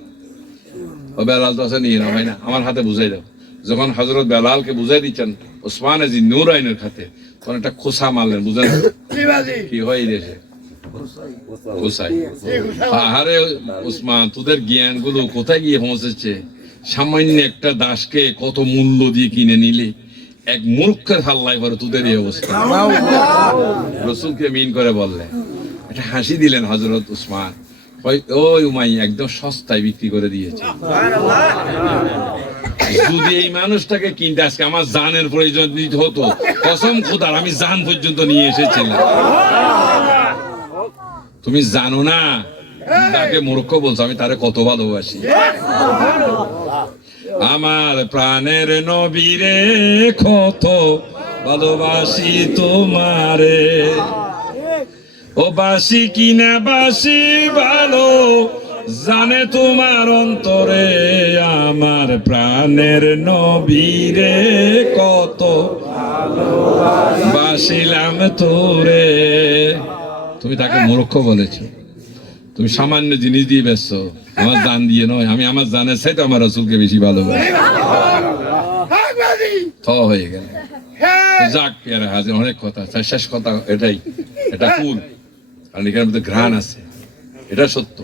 ও বেলাল তো আছে, নিয়ে নাও, হয় না, আমার হাতে বুঝাই দাও। যখন হযরত বেলালকে বুঝাই দিচ্ছেন উসমান জিন্নুরাইনের হাতে, তখন একটা খোসা মারলেন। বুঝেন কি হয় এই দেশে? খোসাই। আহারে উসমান, তোদের জ্ঞান গুলো কোথায় গিয়ে পৌঁছেছে? সামান্য একটা দাসকে কত মূল্য দিয়ে কিনে নিলি, এক মূর্খের হাল্লায় পরে তোদের এই অবস্থা। রাসূলকে মিন করে বললেন, একটা হাসি দিলেন হযরত উসমান, ওই উমাইয়া একদম সস্তায় বিক্রি করে দিয়েছে। যদি এই মানুষটাকে কিনতে আজকে আমার জানের প্রয়োজন হতো, কসম খোদার আমি জান পর্যন্ত নিয়ে এসেছিলাম। তুমি জানো না তাকে মূর্খ বলছো, আমি তারে কত ভালোবাসি। আমার প্রাণের নবীরে কত ভালোবাসি তোমারে, ও ও বাসি কিনা বাসি ভালো জানে তোমার অন্তরে আমার প্রাণের নবীরে কত বাসিলাম তোরে। তুমি তাকে মূর্খ বলেছো, তুমি সামান্য জিনিস দিয়ে ব্যস্ত, আমার জান দিয়ে নয়। আমি আমার জানের চাইতে আমার রাসূলকে বেশি ভালোবাসি। হয়ে গেল যাক পেয়ারা হাজির, অনেক কথা, শেষ কথা এটাই, এটা ফুল, কারণ এখানে মধ্যে ঘ্রাণ আছে, এটা সত্য।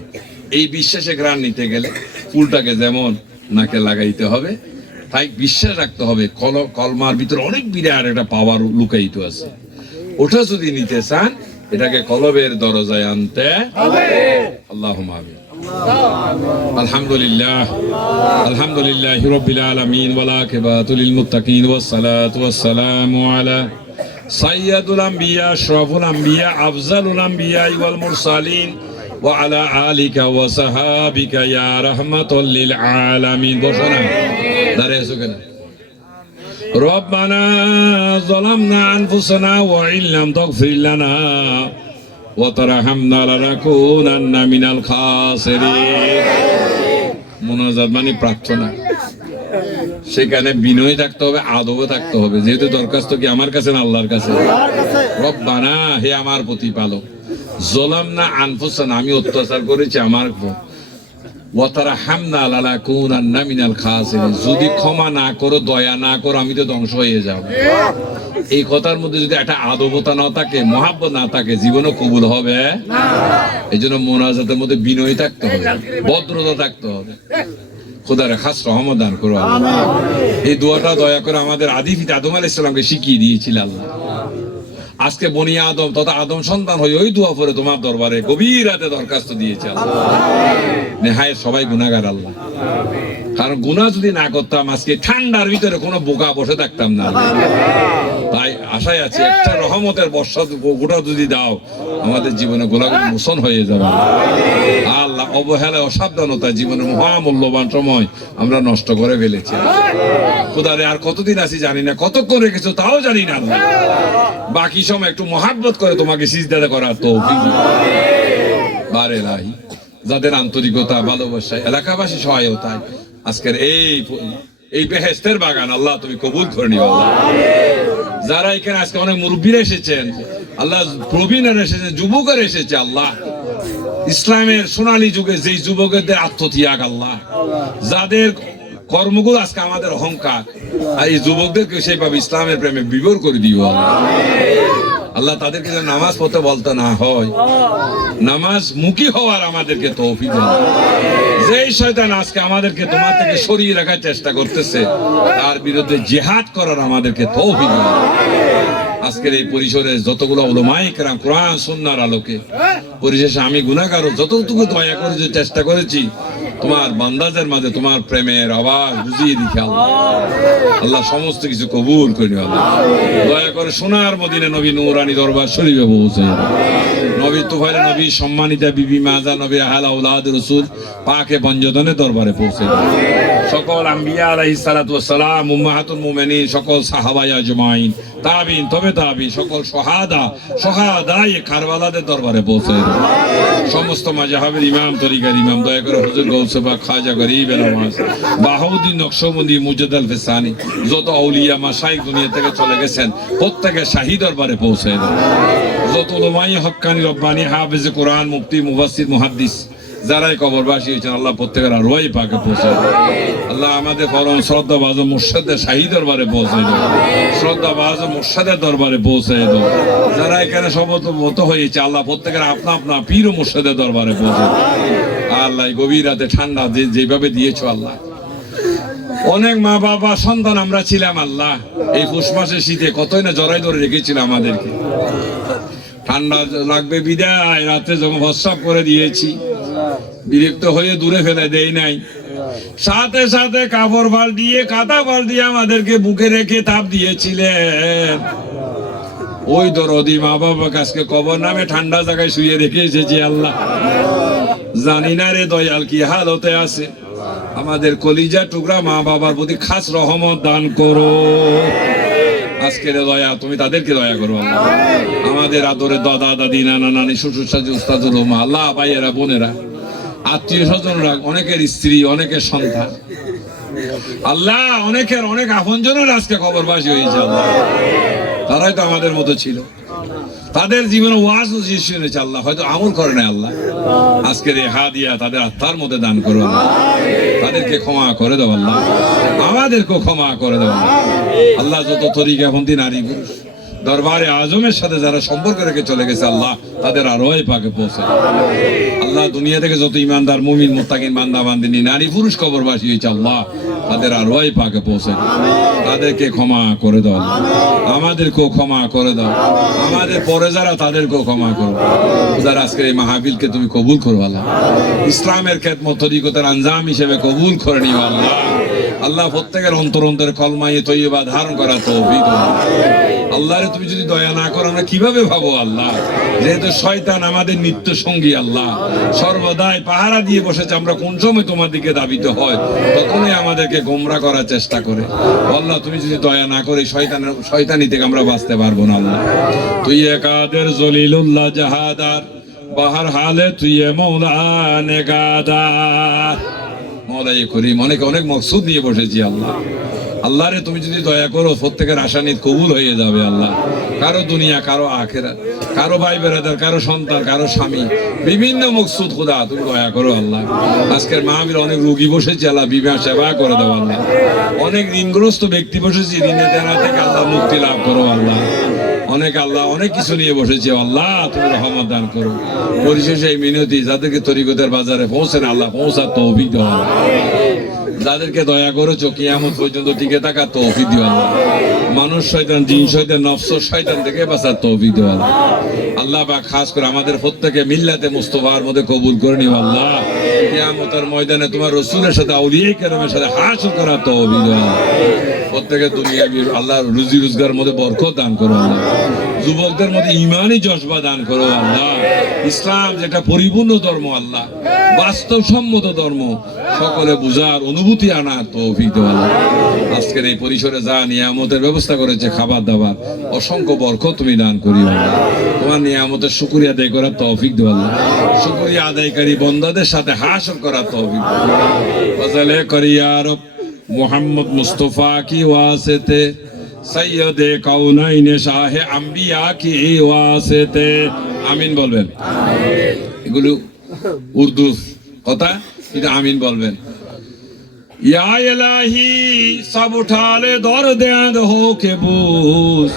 এই বিশ্বাসে ঘ্রাণ নিতে গেলে ফুলটাকে যেমন নাকে লাগাইতে হবে, তাই বিশ্বাস রাখতে হবে কলমার ভিতরে অনেক বিরাট একটা পাওয়ার লুকায়িত আছে। ওটা যদি নিতে চান, এটাকে কলবের দরজায় আনতে হবে। আল্লাহুম্মা আমিন। আলহামদুলিল্লাহ, আলহামদুলিল্লাহি রাব্বিল আলামিন ওয়াল আকিবাতু লিল মুত্তাকিন ওয়াস সালাতু ওয়াস সালামু আলা সাইয়্যিদুল আম্বিয়া আশরাফুল আম্বিয়া আফজালুল আম্বিয়া ওয়াল মুরসালিন ওয়া আলা আলিকা ওয়া সাহাবিকা ইয়া রাহমাতুল লিল আলামিন। বসো না, দাঁড়িয়ে আছো কেন? রব্বানা যালামনা আনফুসানা ওয়া ইল্লাম তাগফির লানা ওয়া তারহামনা লানাকুনান্না মিনাল খাসিরিন। মুনাজাত মানে প্রার্থনা, সেখানে বিনয় থাকতে হবে, আদবে থাকতে হবে। যেহেতু দরখাস্ত কি আমার কাছে না আল্লাহর কাছে। রব্বানা, হে আমার প্রতিপালক, যালামনা আনফুসানা, আমি অত্যাচার করেছি আমার উপর, ওয়া তারহামনা লানাকুনান্না মিনাল খাসিরিন, যদি ক্ষমা না করো, দয়া না করো, আমি তো ধ্বংস হয়ে যাব। এই কথার মধ্যে যদি একটা আদবতা না থাকে, মহাব্বত না থাকে, জীবনও কবুল হবে না। এই জন্য মোনাজাতের মধ্যে বিনয় থাকতে হবে, ভদ্রতা থাকতে হবে। খোদার খাস রহমত দান করো। এই দোয়াটা দয়া করে আমাদের আদি পিতা আদম আলাইহিস সালামকে শিখিয়ে দিয়েছিল আল্লাহ। আজকে বনি আদম তথা আদম সন্তান হয়ে ওই দোয়া পরে তোমার দরবারে গভীর রাতে দরখাস্ত দিয়েছে আল্লাহ। নেহায়েত সবাই গুনাহগার আল্লাহ, কারণ গুনাহ যদি না করতাম আজকে ঠান্ডার ভিতরে কোনো বোকা বসে থাকতাম না। তাই আশায় আছি একটা রহমতের বর্ষা গোটা যদি দাও, আমাদের জীবনে গোলাগুলো মোচন হয়ে যাবে। আল্লাহ, অবহেলা অসাবধানতা জীবনের মহামূল্যবান সময় আমরা নষ্ট করে ফেলেছি। খোদারে আর কতদিন আছি জানি না, কতক্ষণ রেখেছো তাও জানি না। বাকি সময় একটু মহাব্বত করে তোমাকে সিজদা করার তৌফিক বারে নাই। যাদের আন্তরিকতা, ভালোবাসা, এলাকাবাসী সহায়তায় আজকের এই বেহেশতের বাগান আল্লাহ তুমি কবুল করে নিও আল্লাহ। যারা এখানে আজকে অনেক মুরব্বীরা এসেছেন আল্লাহ, প্রবীণরা এসেছেন, যুবকেরা এসেছে আল্লাহ, ইসলামের সোনালী যুগে যেই যুবকদের আত্মত্যাগ আল্লাহ, যাদের কর্মগুলো আজকে আমাদের অহংকার, আর এই যুবকদেরকে সেইভাবে ইসলামের প্রেমে বিভোর করে দিও আল্লাহ। আল্লাহ তাদেরকে যেন নামাজ পড়তে বলতে না হয়, নামাজ মুখী হওয়ার আমাদেরকে তৌফিক দাও। যেই শয়তান আজকে আমাদেরকে তোমার থেকে সরিয়ে রাখার চেষ্টা করতেছে, তার বিরুদ্ধে জিহাদ করার আমাদেরকে তৌফিক দাও। আজকের এই পরিসরে যতগুলো উলামায়ে কেরাম কোরআন সুন্নাহর আলোকে, পরিশেষে আমি গুনাহগার, যতটুকু দয়া করে যে চেষ্টা করেছি তোমার বান্দাদের মাঝে তোমার প্রেমের আওয়াজ বুঝিয়ে দিতে আল্লাহ। আল্লাহ সমস্ত কিছু কবুল করে নিও আল্লাহ। দয়া করে সোনার মদিনা নবী নূরানী দরবার শরীফে পৌঁছে নবী তুফাইল নবী সম্মানিতা বিবি মাজা নবী আহলে আওলাদ রাসূল পাকে পঞ্জদনে দরবারে পৌঁছে সকল আম্বিয়া আলাইহিস সালাতু ওয়াস সালাম, উম্মাহাতুল মুমিনিন, সকল সাহাবায়ে আজমাইন, তাবিন, তবে তাবিন, সকল শাহাদায়ে কারবালাদের দরবারে পৌঁছে সমস্ত মাযহাবের ইমাম, তরিকার ইমাম, দয়া করে হুজুর গৌসে পাক খাজা গরিব নওয়াজ বাহাউদ্দিন নকশবন্দি মুজাদ্দিদ আল ফিসানি, যত আউলিয়া মাশায়েখ দুনিয়া থেকে চলে গেছেন প্রত্যেকের শাহী দরবারে পৌঁছে দেন। যত উলামায়ে হক্কানি রব্বানি হাফেজ কোরআন, মুফতি, মুফাসসির, মুহাদ্দিস যারাই কবরবাসী হয়েছেন আল্লাহ প্রত্যেকের আরওয়াহ পাকে পৌঁছে দেন। আল্লাহ আমাদের পরম শ্রদ্ধাভাজন মুর্শিদের শাহী দরবারে পৌঁছে দেন, শ্রদ্ধাভাজন মুর্শিদের দরবারে পৌঁছে দেন। যারা এখানে সমবেত হয়েছে আল্লাহ প্রত্যেকের আপনা আপনা পীর ও মুর্শিদের দরবারে পৌঁছে দেন। আল্লাহ গভীর রাতে ঠান্ডা যেভাবে দিয়েছো আল্লাহ, অনেক মা বাবা সন্তান আমরা ছিলাম আল্লাহ, এই পৌষ মাসের শীতে কতই না জড়াই ধরে রেখেছিল আমাদেরকে। ঠান্ডা লাগবে বিদায় রাতে যখন প্রস্রাব করে দিয়েছি, বিরক্ত হয়ে দূরে ফেলে দেই নাই, সাথে সাথে কাপড় বাল দিয়ে কাদা বাল দিয়ে আমাদেরকে বুকে রেখে তাপ দিয়েছিলেন। ওই দরদি মা বাবা কাছকে কবর নামে ঠান্ডা জায়গায় শুয়ে রেখে এসেছি আল্লাহ। জানি না রে দয়াল কি হালতে আছে, আমাদের কলিজা টুকরা মা বাবার প্রতি খাস রহমত দান করো। আজকের দয়া তুমি তাদেরকে দয়া করো আল্লাহ। আমাদের আদরের দাদা দাদি নানা নানি শ্বশুর শাশুড়ি উস্তাদুল রহমান আল্লাহ, ভাইয়েরা বোনেরা আত্মীয় স্বজনরা, অনেকের স্ত্রী অনেকের সন্তান আল্লাহ, অনেকের অনেক আপনজনের আজকে খবরবাসী হয়েছে আল্লাহ। তারাই তো আমাদের মতো ছিল, তাদের জীবনে ওয়াজ নসিহত শুনেছে আল্লাহ, হয়তো আমল করে না আল্লাহ। আজকের এই হাদিয়া তাদের আত্মার মধ্যে দান করো আল্লাহ, তাদেরকে ক্ষমা করে দাও আল্লাহ, আমাদেরকেও ক্ষমা করে দাও আল্লাহ। যত তরিকাপন্থী নারী পুরুষ দরবারে আজমের সাথে যারা সম্পর্ক রেখে চলে গেছে আল্লাহ, তাদের আরোই পাকে পৌঁছে আল্লাহ। দুনিয়া থেকে যত ইমানদার মুমিন মুত্তাকিন বান্দা বান্দিনী নারী পুরুষ কবরবাসী হয়েছে আল্লাহ, তাদের আরোই পাকে পৌঁছে, তাদেরকে ক্ষমা করে দাও আল্লাহ, আমাদেরকেও ক্ষমা করে দাও, আমাদের পরে যারা তাদেরকেও ক্ষমা করো। যারা আজকের এই মাহফিলকে তুমি কবুল করো আল্লাহ, ইসলামের খেদমত তরিকতের আঞ্জাম হিসেবে কবুল করে নিও আল্লাহ। আল্লাহ প্রত্যেকের অন্তর অন্তরে কলমায়ে তৈয়বা ধারণ করা তৌফিক দাও আল্লাহরে। তুমি যদি দয়া না করো আমরা কিভাবে ভাবো আল্লাহ, যেহেতু শয়তান আমাদের নিত্য সঙ্গী আল্লাহ, সর্বদাই পাহারা দিয়ে বসেছে, আমরা কোন সময় তোমার দিকে দাবিত হয় তখনই আমাদেরকে গোমরা করার চেষ্টা করে আল্লাহ। তুমি যদি দয়া না করে শয়তানি থেকে আমরা বাঁচতে পারবো না আল্লাহ। তুই একাদের জলিলুল্লাহ জাহাদার, বাহার হালে তুই মৌলা নেগাদার। মৌলাই করিম, অনেক অনেক মকসুদ নিয়ে বসেছি আল্লাহ। আল্লাহ রে তুমি যদি দয়া করো প্রত্যেকের আশা নিয়ে কবুল হয়ে যাবে আল্লাহ। কারো দুনিয়া, কারো আখেরাত, কারো ভাই বেরাদার, কারো সন্তান, কারো স্বামী, বিভিন্ন মকসুদ খোদা তুমি দয়া করো আল্লাহ। আজকের মাহফিলে অনেক রোগী বসেছে আল্লাহ, বিমা সেবা করে দাও আল্লাহ। অনেক ঋণগ্রস্ত ব্যক্তি বসেছি, ঋণের দেনা থেকে আল্লাহ মুক্তি লাভ করো আল্লাহ। অনেক আল্লাহ অনেক কিছু নিয়ে বসেছে আল্লাহ, তুমি রহমত দান করো। পরিশেষে এই মিনতি, যাদেরকে তরিকতের বাজারে পৌঁছে না আল্লাহ, পৌঁছার তৌফিক দাও আল্লাহ। যাদেরকে দয়া করেছো কিয়ামত পর্যন্ত টিকে থাকার তৌফিক দিও আল্লাহ। মানুষ শয়তান, জিন শয়তান, নফস শয়তান থেকে বাঁচার তৌফিক দিও আল্লাহ। আল্লাহ পাক খাস করে আমাদের প্রত্যেকে মিল্লাতে মুস্তাফার মধ্যে কবুল করে নিও আল্লাহ। কিয়ামতের ময়দানে তোমার রাসূলের সাথে আউলিয়া কেরামের সাথে হাসর করার তৌফিক দিও আল্লাহ। প্রত্যেকের দুনিয়া আল্লাহ রুজি রোজগার মধ্যে বরকত দান করো আল্লাহ। যুবকদের মধ্যে ইমানি জজবা দান করো আল্লাহ। ইসলাম যেটা পরিপূর্ণ ধর্ম আল্লাহ, বাস্তবসম্মত ধর্ম, সকলে বুঝার অনুভূতি আনার তৌফিক দাও আল্লাহ। আজকের এই পরিসরে যা নিয়ামতের ব্যবস্থা করেছে খাবার দাবার, অসংখ্য বরকত তুমি দান করিও আল্লাহ। তোমার নিয়ামতের শুকরিয়া আদায় করার তৌফিক দাও আল্লাহ। শুকরিয়া আদায়কারী বন্দাদের সাথে হাসর করার তৌফিক দাও আল্লাহ। ফজলে করি ইয়া রব মোহাম্মদ মুস্তফা কি ওয়াসিতে, সৈয়দে কাউনাইন শাহে আম্বিয়া কি ওয়াসিতে। আমিন বলবেন। এগুলো উর্দু কথা, কিন্তু আমিন বলবেন। या इलाही सब उठा ले दौर दे हो के बूस,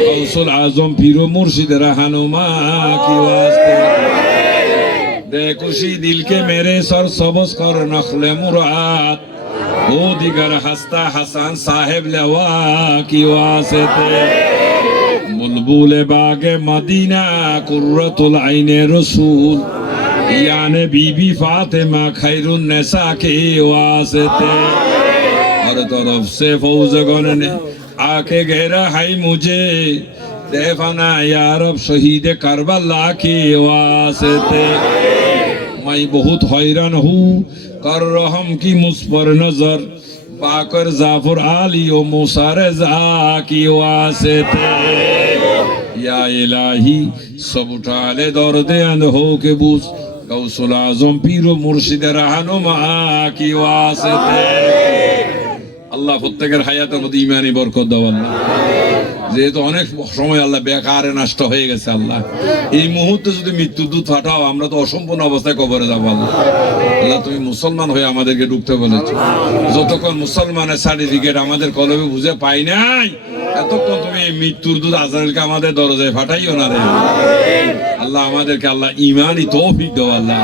गौसुल आजम पीरो मुर्शिद रहनुमा की वास्ते, दे खुशी दिल के मेरे सर सबस कर नखले मुराद, ओ दिगर हस्ता हसन साहिब लेवा की वास्ते, बुलबुल बागे मदीना कुर्रतुल आईने रसूल, याने बीबी फातिमा खैरुन निसा के वास्ते, हर तरफ से फौजगन ने आके घेरा है मुझे, देफना या रब शहीद करबला के वास्ते। मैं बहुत हैरान हूँ, कर रहम की मुझ पर नजर, पाकर जाफर आली ओ मूसा रज़ा की वास्ते, या इलाही सब उठा ले दर्द अंध हो के बूझ, गौसुल आजम पीरो मुर्शिद रहनुमा की वास्ते। আল্লাহ প্রত্যেকের হায়াতের মধ্যে ইমানি বরকত দাও আল্লাহ। যেহেতু অনেক সময় আল্লাহ বেকারে নষ্ট হয়ে গেছে আল্লাহ, এই মুহূর্তে যদি মৃত্যুর দূত ফাটাও আমরা তো অসম্পূর্ণ অবস্থায় কবরে যাবো আল্লাহ। আল্লাহ তুমি মুসলমান হয়ে আমাদেরকে ঢুকতে বলেছো, যতক্ষণ মুসলমানের সার্টিফিকেট আমাদের কলমে বুঝে পাই নাই এতক্ষণ তুমি মৃত্যুর দূত আজরাইলকে আমাদের দরজায় ফাটাইও না রে আল্লাহ। আমাদেরকে আল্লাহ ইমানি তৌফিক দাও আল্লাহ।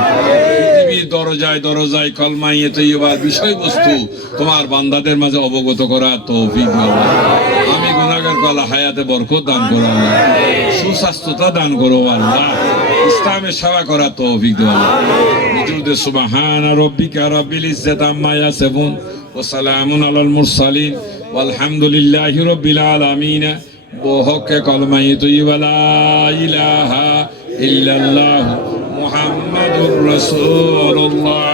পৃথিবীর দরজায় দরজায় কলমায়ে তৈয়বার বিষয়বস্তু তোমার বান্দাদের মাঝে অবগত করার তৌফিক দাও আল্লাহ। আমি গুনাহগার আল্লাহ হায়াতে বরকত দান করো আল্লাহ, সুস্বাস্থ্যতা দান করো আল্লাহ, ইসলামের সেবা করার তৌফিক দাও আল্লাহ। নিজুদে সুবহান রাব্বিকা রাব্বিল ইজ্জাতি আম্মা ইয়াসিফুন ওয়া সালামুন আলাল মুরসালিন ওয়ালহামদুলিল্লাহি রাব্বিল আলামিন। বহকে কলমায়ে তৈয়বা লা ইলাহা ইল্লাল্লাহ মুহাম্মাদুর রাসূলুল্লাহ।